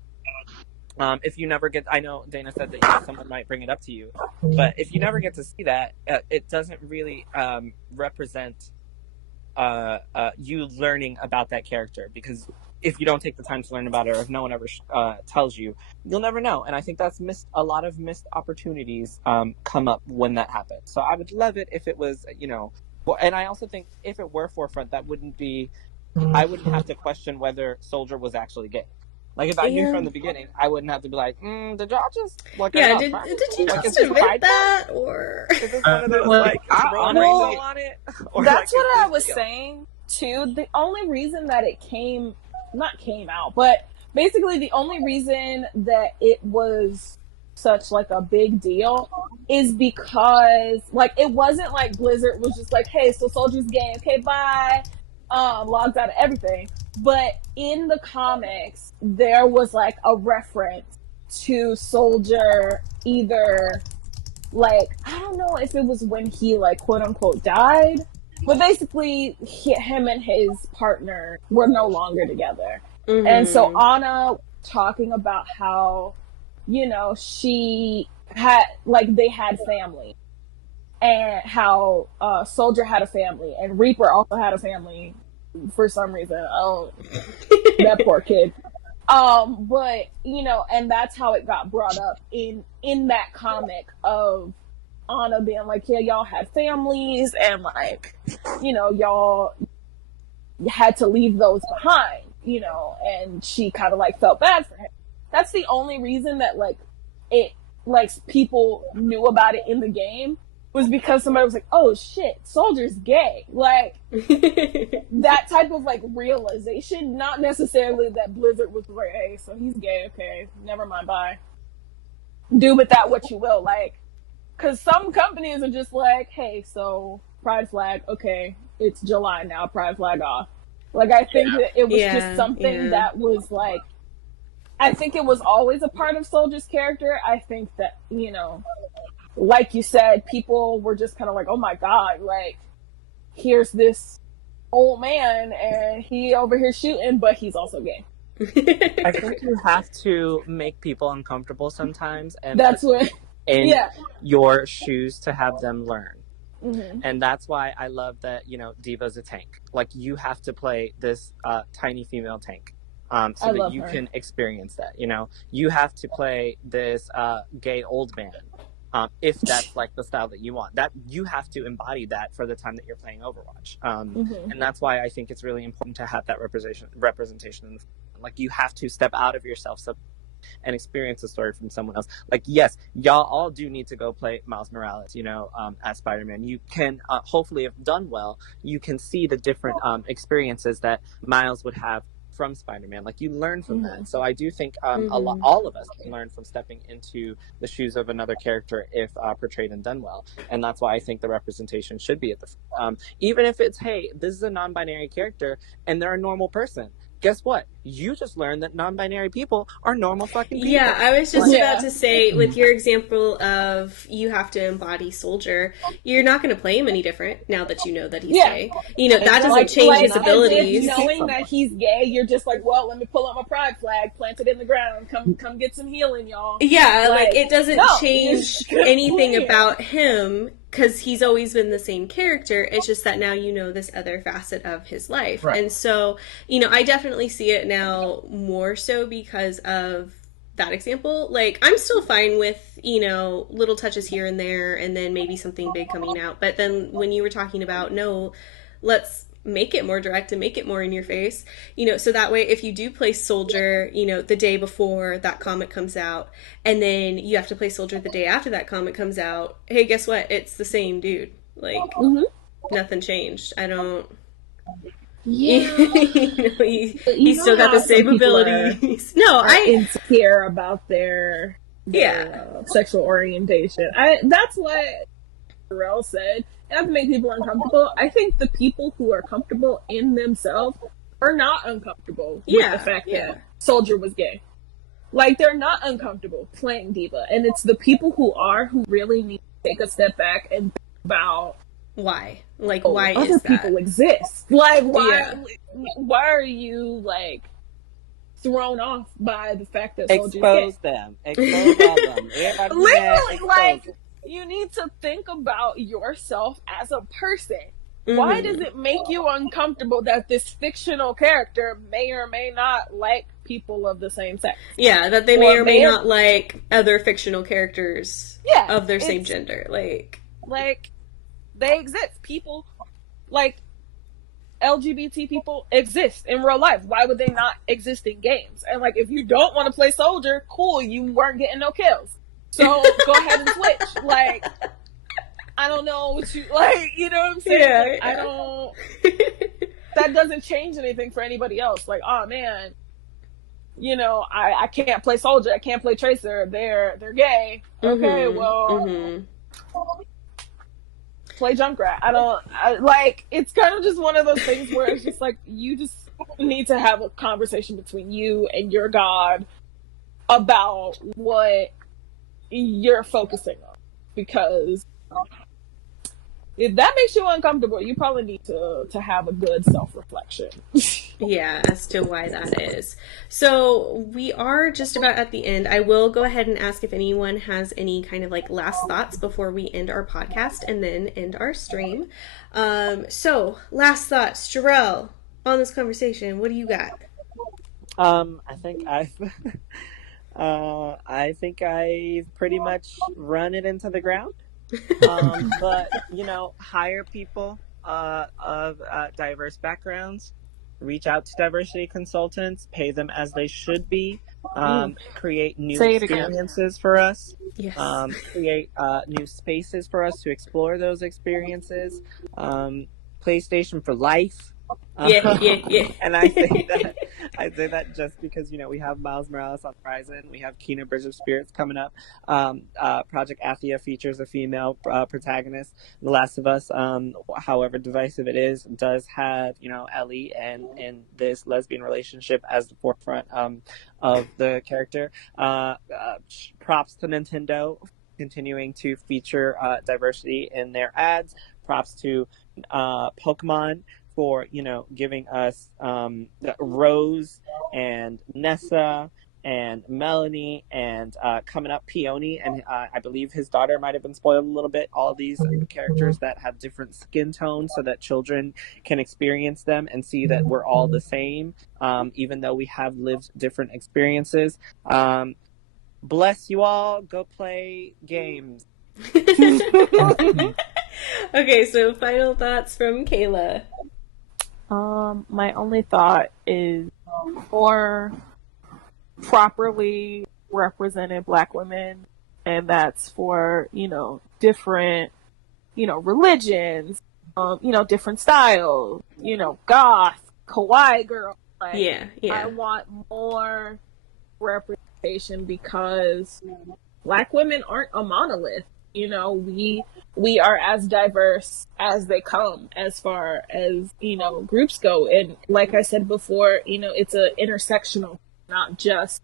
if you never get, I know Dana said that, you know, someone might bring it up to you, but if you never get to see that, it doesn't really represent you learning about that character, because if you don't take the time to learn about it, or if no one ever tells you, you'll never know. And I think that's a lot of missed opportunities come up when that happens. So I would love it if it was, you know, and I also think if it were forefront, that wouldn't be, I wouldn't have to question whether Soldier was actually gay. Like, if I knew from the beginning, I wouldn't have to be like, did y'all just look did you like, just admit that? Or is this one of those, like, on it? Or that's like, what I was saying, too. The only reason that it came out, but basically the only reason that it was such, like, a big deal is because, like, it wasn't like Blizzard was just like, hey, so Soldier's gay, okay, bye. Logged out of everything. But in the comics, there was like a reference to Soldier, either like, I don't know if it was when he like quote unquote died, but basically him and his partner were no longer together. Mm-hmm. And so Ana talking about how, you know, she had, like, they had family, and how Soldier had a family, and Reaper also had a family for some reason. That poor kid. But, you know, and that's how it got brought up in that comic of Ana being like, yeah, y'all had families, and like, you know, y'all had to leave those behind, you know, and she kind of like felt bad for him. That's the only reason that like it, like, people knew about it in the game, was because somebody was like, oh shit, Soldier's gay. Like, that type of like realization, not necessarily that Blizzard was like, hey, so he's gay, okay, never mind, bye. Do with that what you will. Like, because some companies are just like, hey, so pride flag, okay, it's July now, pride flag off. Like, I think that it was just something that was like, I think it was always a part of Soldier's character. I think that, you know, like you said, people were just kind of like, oh my god, like, here's this old man and he over here shooting, but he's also gay. I think you have to make people uncomfortable sometimes, and that's what in your shoes to have them learn. Mm-hmm. And that's why I love that, you know, Diva's a tank. Like, you have to play this tiny female tank. So that you can experience that, you know. You have to play this gay old man. if that's like the style that you want. That you have to embody that for the time that you're playing Overwatch, and that's why I think it's really important to have that representation in the, like, you have to step out of yourself and experience a story from someone else. Like, yes, y'all all do need to go play Miles Morales, as Spider-Man. You can, hopefully, if done well, you can see the different experiences that Miles would have from Spider-Man. Like, you learn from that. So I do think all of us can learn from stepping into the shoes of another character if portrayed and done well. And that's why I think the representation should be at the even if it's, hey, this is a non-binary character and they're a normal person. Guess what? You just learned that non-binary people are normal fucking people. Yeah, I was just about to say, with your example of you have to embody Soldier, you're not going to play him any different now that you know that he's gay. That doesn't change his abilities. Knowing that he's gay, you're just like, well, let me pull out my pride flag, plant it in the ground, come get some healing, y'all. Yeah, like it doesn't change anything about him, because he's always been the same character. It's just that now you know this other facet of his life. Right. And so, I definitely see it now more so because of that example. Like, I'm still fine with, little touches here and there, and then maybe something big coming out. But then when you were talking about, no, let's make it more direct and make it more in your face, so that way if you do play Soldier, the day before that comic comes out, and then you have to play Soldier the day after that comic comes out, hey, guess what? It's the same dude. Like, nothing changed. I don't... Yeah. He's still got the same abilities. I insecure about their sexual orientation. That's what Terrell said. Not to make people uncomfortable. I think the people who are comfortable in themselves are not uncomfortable with the fact that Soldier was gay. Like, they're not uncomfortable playing diva, and it's the people who really need to take a step back and think about why. Like, why is other that? people exist? Like, why are you like thrown off by the fact that Soldier's expose gay? them, expose all them. Literally, like, you need to think about yourself as a person. Why does it make you uncomfortable that this fictional character may or may not like people of the same sex? Yeah, that they may or may not like other fictional characters of their same gender. Like, they exist. People, like, LGBT people exist in real life. Why would they not exist in games? And, like, if you don't want to play Soldier, cool, you weren't getting no kills. So go ahead and switch. Like, I don't know what you like. You know what I'm saying? Yeah, like, I don't. That doesn't change anything for anybody else. Like, oh man, I can't play Soldier. I can't play Tracer. They're gay. Okay, well, play Junkrat. It's kind of just one of those things where it's just like you just need to have a conversation between you and your God about what you're focusing on, because if that makes you uncomfortable, you probably need to have a good self-reflection. Yeah, as to why that is. So we are just about at the end. I will go ahead and ask if anyone has any kind of like last thoughts before we end our podcast and then end our stream. So last thoughts, Jarrell, on this conversation, what do you got? I think I've pretty much run it into the ground. But hire people of diverse backgrounds, reach out to diversity consultants, pay them as they should be, create new experiences for us, create new spaces for us to explore those experiences, PlayStation for life. And I say that just because we have Miles Morales on the horizon, we have Kena Bridge of Spirits coming up. Project Athia features a female protagonist. The Last of Us, however divisive it is, does have Ellie and this lesbian relationship as the forefront of the character. Props to Nintendo continuing to feature diversity in their ads. Props to Pokemon for giving us Rose and Nessa and Melanie and coming up Peony, and I believe his daughter might have been spoiled a little bit. All these characters that have different skin tones so that children can experience them and see that we're all the same, even though we have lived different experiences. Bless you all. Go play games. Okay, so final thoughts from Kayla. My only thought is for properly represented Black women, and that's for, different, religions, different styles, goth, kawaii girl. Like, Yeah. I want more representation because Black women aren't a monolith. We are as diverse as they come as far as, groups go. And like I said before, it's a intersectional, not just,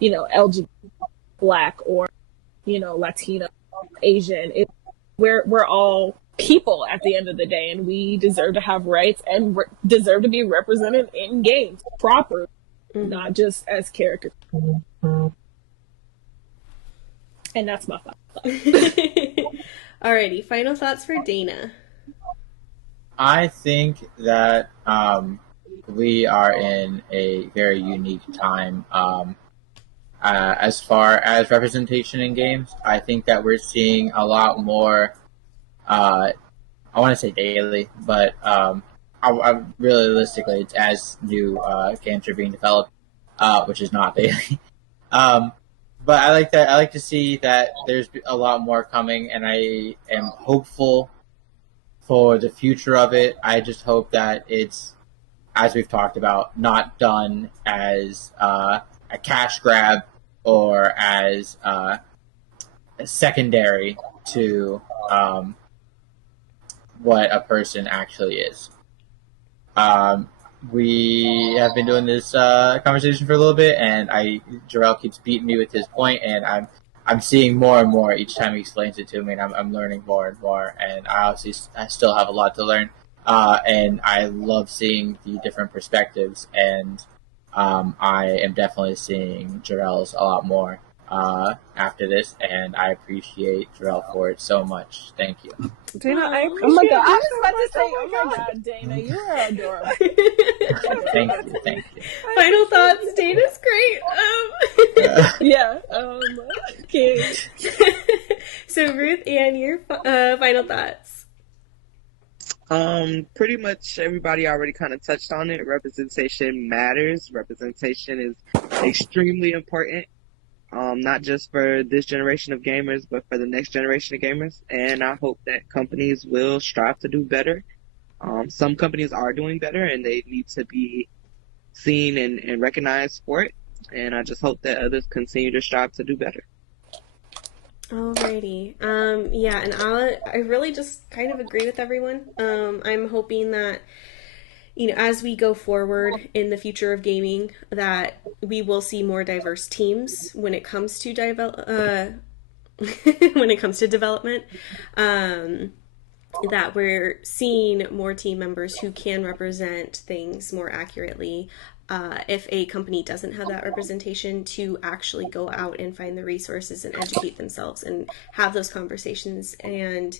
LGBT Black or, Latina, Asian. We're all people at the end of the day, and we deserve to have rights and deserve to be represented in games properly, not just as characters. And that's my thought. Alrighty, final thoughts for Dana. I think that we are in a very unique time as far as representation in games. I think that we're seeing a lot more, I want to say daily, but I realistically, it's as new games are being developed, which is not daily. But I like that. I like to see that there's a lot more coming, and I am hopeful for the future of it. I just hope that it's, as we've talked about, not done as a cash grab or as secondary to what a person actually is. We have been doing this conversation for a little bit, and Jarrell keeps beating me with his point, and I'm seeing more and more each time he explains it to me, and I'm learning more and more, and I still have a lot to learn, and I love seeing the different perspectives, and I am definitely seeing Jarrell's a lot more after this, and I appreciate Jarrell for it so much. Thank you. Dana, I appreciate oh my god, I was about to say, oh my god, Dana, you are adorable. Thank you. Final thoughts. Dana's great. Okay. So Ruth Ann, your final thoughts. Pretty much everybody already kind of touched on it. Representation matters. Representation is extremely important. Not just for this generation of gamers, but for the next generation of gamers. And I hope that companies will strive to do better. Some companies are doing better, and they need to be seen and recognized for it. And I just hope that others continue to strive to do better. Alrighty. Yeah, and I really just kind of agree with everyone. I'm hoping that, as we go forward in the future of gaming, that we will see more diverse teams when it comes to development. That we're seeing more team members who can represent things more accurately. If a company doesn't have that representation, to actually go out and find the resources and educate themselves and have those conversations and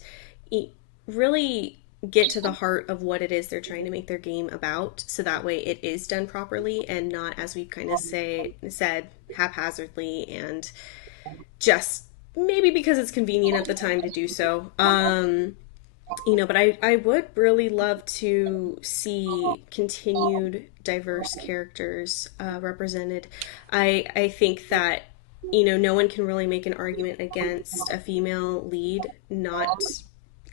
really get to the heart of what it is they're trying to make their game about, so that way it is done properly and not, as we've kind of said, haphazardly and just maybe because it's convenient at the time to do so. But I would really love to see continued diverse characters represented. I think that, no one can really make an argument against a female lead not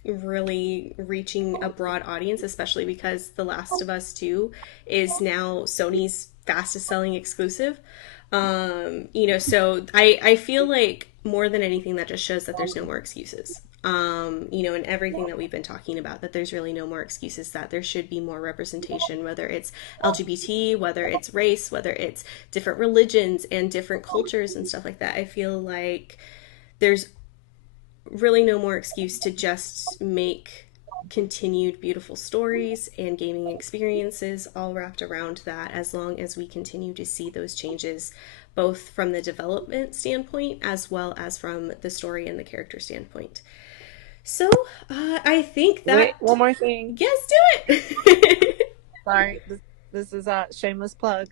really reaching a broad audience, especially because The Last of Us 2 is now Sony's fastest selling exclusive. So I feel like more than anything that just shows that there's no more excuses. And everything that we've been talking about, that there's really no more excuses, that there should be more representation, whether it's LGBT, whether it's race, whether it's different religions and different cultures and stuff like that. I feel like there's really no more excuse to just make continued beautiful stories and gaming experiences all wrapped around that, as long as we continue to see those changes, both from the development standpoint as well as from the story and the character standpoint. So I think that... Wait, one more thing. Yes, do it! Sorry, this is a shameless plug.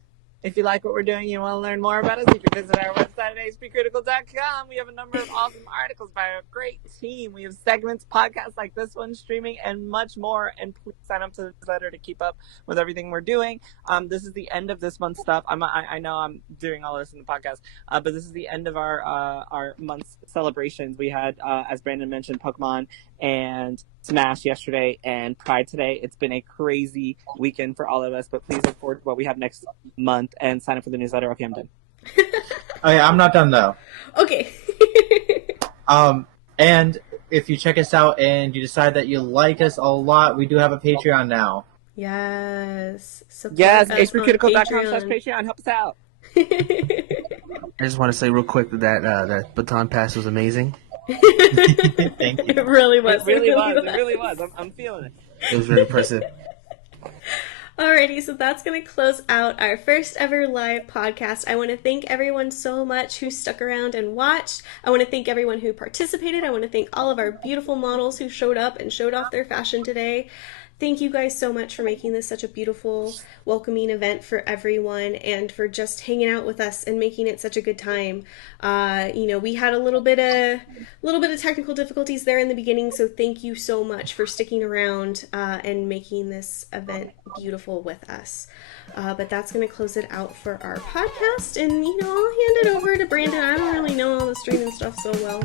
If you like what we're doing, you want to learn more about us, you can visit our website at hpcritical.com. We have a number of awesome articles by a great team. We have segments, podcasts like this one, streaming, and much more. And please sign up to the newsletter to keep up with everything we're doing. This is the end of this month's stuff. I know I'm doing all this in the podcast, but this is the end of our month's celebrations. We had, as Brandon mentioned, Pokemon and Smash yesterday and Pride today. It's been a crazy weekend for all of us, but please look forward to what we have next month and sign up for the newsletter. Okay, I'm done. Oh yeah, I'm not done though. Okay. And if you check us out and you decide that you like us a lot, we do have a Patreon now. Yes. Support Yes, us on hpcritical.com/Patreon. Help us out. I just want to say real quick that baton pass was amazing. Thank you. It really was. It really was. I'm feeling it. It was very impressive. Alrighty, so that's going to close out our first ever live podcast. I want to thank everyone so much who stuck around and watched. I want to thank everyone who participated. I want to thank all of our beautiful models who showed up and showed off their fashion today. Thank you guys so much for making this such a beautiful, welcoming event for everyone and for just hanging out with us and making it such a good time. We had a little bit of technical difficulties there in the beginning, so thank you so much for sticking around and making this event beautiful with us. But that's going to close it out for our podcast, and I'll hand it over to Brandon. I don't really know all the streaming stuff so well.